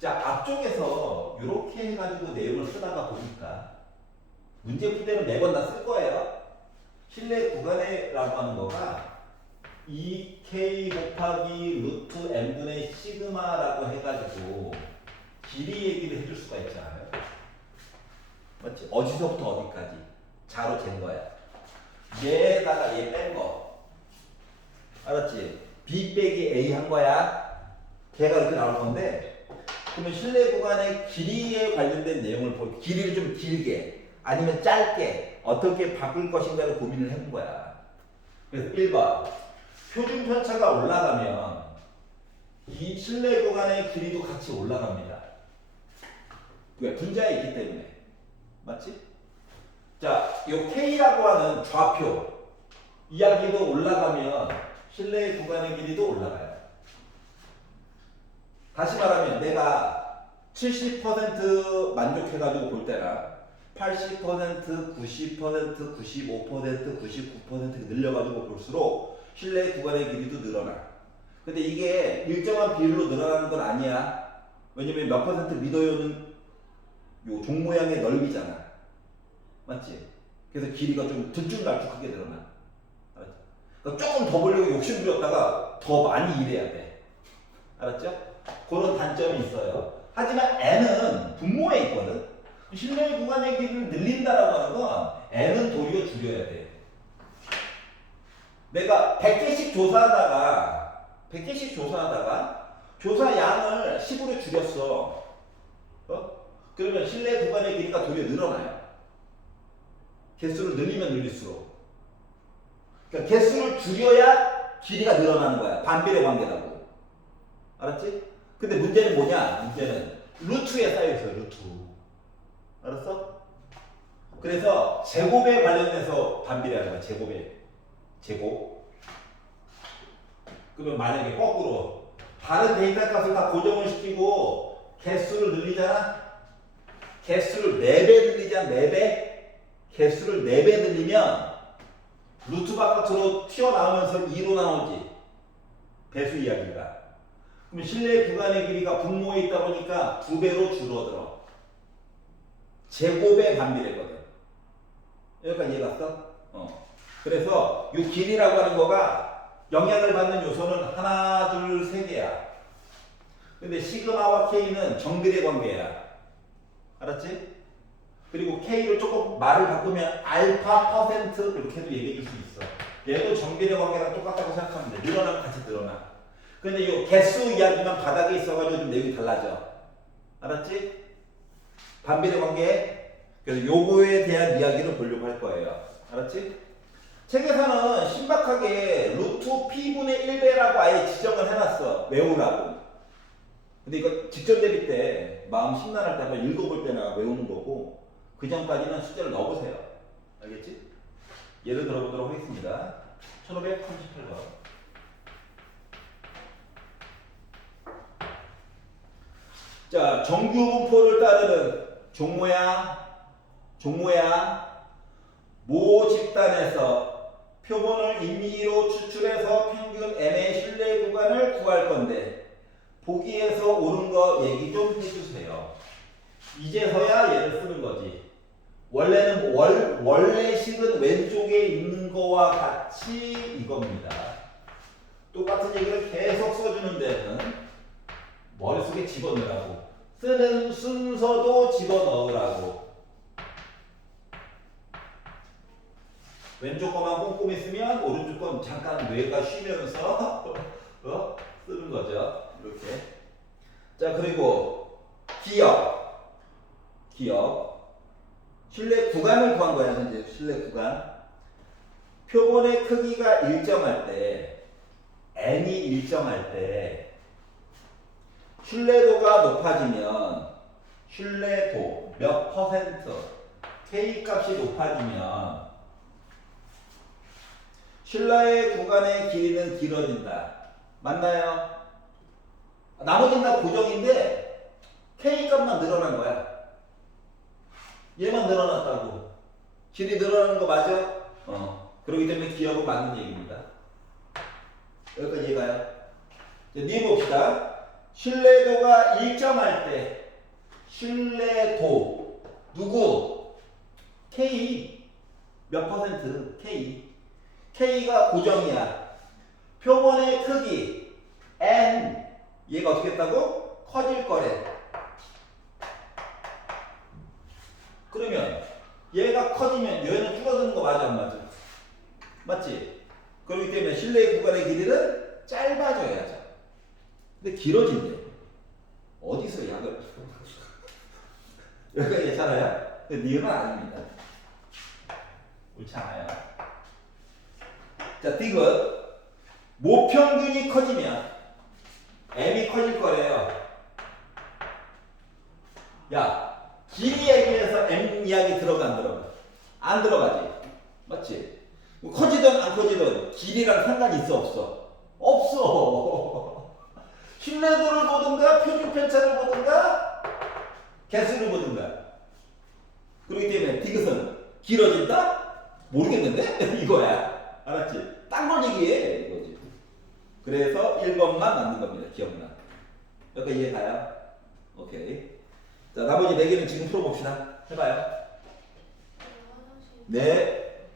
자, 앞쪽에서 이렇게 해가지고 내용을 쓰다가 보니까 문제 풀 때는 매번 다 쓸 거예요. 실내 구간에라고 하는 거가 2k 곱하기 루트 n분의 시그마라고 해가지고 길이 얘기를 해줄 수가 있잖아요. 맞지? 어디서부터 어디까지 자로 잰 거야. 얘에다가 얘 뺀 거. 알았지? b 빼기 a 한 거야. 걔가 이렇게 나올 건데 그러면 실내 구간의 길이에 관련된 내용을 볼 길이를 좀 길게 아니면 짧게 어떻게 바꿀 것인가를 고민을 해본 거야. 그래서 1번 표준 편차가 올라가면 이 실내 구간의 길이도 같이 올라갑니다. 왜? 분자에 있기 때문에. 맞지? 자, 요 K라고 하는 좌표 이야기도 올라가면 실내 구간의 길이도 올라가요. 다시 말하면 내가 70% 만족해가지고 볼 때랑 80%, 90%, 95%, 99% 늘려가지고 볼수록 실내 구간의 길이도 늘어나. 근데 이게 일정한 비율로 늘어나는 건 아니야. 왜냐면 몇 퍼센트 미더요는 요 종 모양의 넓이잖아. 맞지? 그래서 길이가 좀 들쭉날쭉하게 늘어나. 알았지? 그러니까 조금 더 보려고 욕심 부렸다가 더 많이 일해야 돼. 알았죠? 그런 단점이 있어요. 하지만 n은 분모에 있거든. 실내 구간의 길이를 늘린다라고 하는 건 n은 도리어 줄여야 돼. 내가 100개씩 조사하다가 조사 양을 10으로 줄였어. 그러면 실내 구간의 길이가 도리어 늘어나요. 개수를 늘리면 늘릴수록. 그러니까 개수를 줄여야 길이가 늘어나는 거야. 반비례 관계라고. 알았지? 근데 문제는 뭐냐? 문제는 루트에 쌓여있어요. 루트. 알았어? 그래서 제곱에 관련해서 반비례하는 거야. 제곱. 그러면 만약에 거꾸로 다른 데이터 값을 다 고정을 시키고 개수를 늘리잖아? 개수를 4배 늘리잖아. 4배? 개수를 4배 늘리면 루트 바깥으로 튀어나오면서 2로 나오지. 배수 이야기가. 그럼 실내 구간의 길이가 분모에 있다 보니까 2배로 줄어들어. 제곱의 반비례거든. 여기까지 이해갔어? 그래서 이 길이라고 하는 거가 영향을 받는 요소는 하나, 둘, 세 개야. 근데 시그마와 K는 정비례 관계야. 알았지? 그리고 K를 조금 말을 바꾸면 알파 퍼센트 이렇게도 얘기해 줄 수 있어. 얘도 정비례 관계랑 똑같다고 생각하면 돼. 늘어나면 같이 늘어나. 근데 이 개수 이야기만 바닥에 있어가지고 좀 내용이 달라져. 알았지? 반비례 관계. 그래서 요거에 대한 이야기를 보려고 할 거예요. 알았지? 책에서는 신박하게 루트 P분의 1배라고 아예 지정을 해놨어. 외우라고. 근데 이거 직전 대비 때 마음 심란할 때 한번 읽어볼 때나 외우는 거고 그 전까지는 숫자를 넣어보세요. 알겠지? 예를 들어보도록 하겠습니다. 1538번. 자, 정규분포를 따르는 종모양 모 집단에서 표본을 임의로 추출해서 평균 n의 실내 구간을 구할 건데 보기에서 옳은 거 얘기 좀 해주세요. 이제서야 얘를 쓰는 거지. 원래는 원래식은 왼쪽에 있는 거와 같이 이겁니다. 똑같은 얘기를 계속 써주는 데는 머릿속에 집어넣으라고. 쓰는 순서도 집어넣으라고. 왼쪽 거만 꼼꼼히 쓰면 오른쪽 건 잠깐 뇌가 쉬면서 쓰는 거죠. 이렇게. 자, 그리고 기억. 실내 구간을 구한 거야. 현재 실내 구간. 표본의 크기가 일정할 때, n이 일정할 때 신뢰도가 높아지면 신뢰도 몇 퍼센트 K 값이 높아지면 신라의 구간의 길이는 길어진다. 맞나요? 나머지는 다 고정인데 K 값만 늘어난 거야. 얘만 늘어났다고. 길이 늘어나는 거 맞아? 그렇기 때문에 기억은 맞는 얘기입니다. 여기까지 이해가요? 네 봅시다. 신뢰도가 일정할 때 신뢰도 누구? K 몇 퍼센트? K K가 고정이야. 표본의 크기 N 얘가 어떻게 했다고? 커질 거래. 그러면 얘가 커지면 얘는 줄어드는 거 맞아 안 맞아? 맞지? 그렇기 때문에 실내 구간의 길이는 짧아져야죠. 근데 길어진대. 어디서 약을? 여기가 괜찮아요? 니은 아닙니다. 옳지 않아요. 자, 디귿. 모평균이 커지면 M이 커질 거래요. 야, 길이 얘기해서 M 이야기 들어가 안 들어가? 안 들어가지. 맞지? 커지든 안 커지든 길이랑 상관이 있어 없어? 없어. 신뢰도를 보든가 표준 편차를 보든가 개수를 보든가. 그렇기 때문에 디귿은 길어진다? 모르겠는데? 이거야. 알았지? 딴 걸 얘기해. 이거지. 그래서 1번만 맞는 겁니다. 기억나. 여기까지 이해가요? 오케이. 자, 나머지 4개는 지금 풀어봅시다. 해봐요. 네.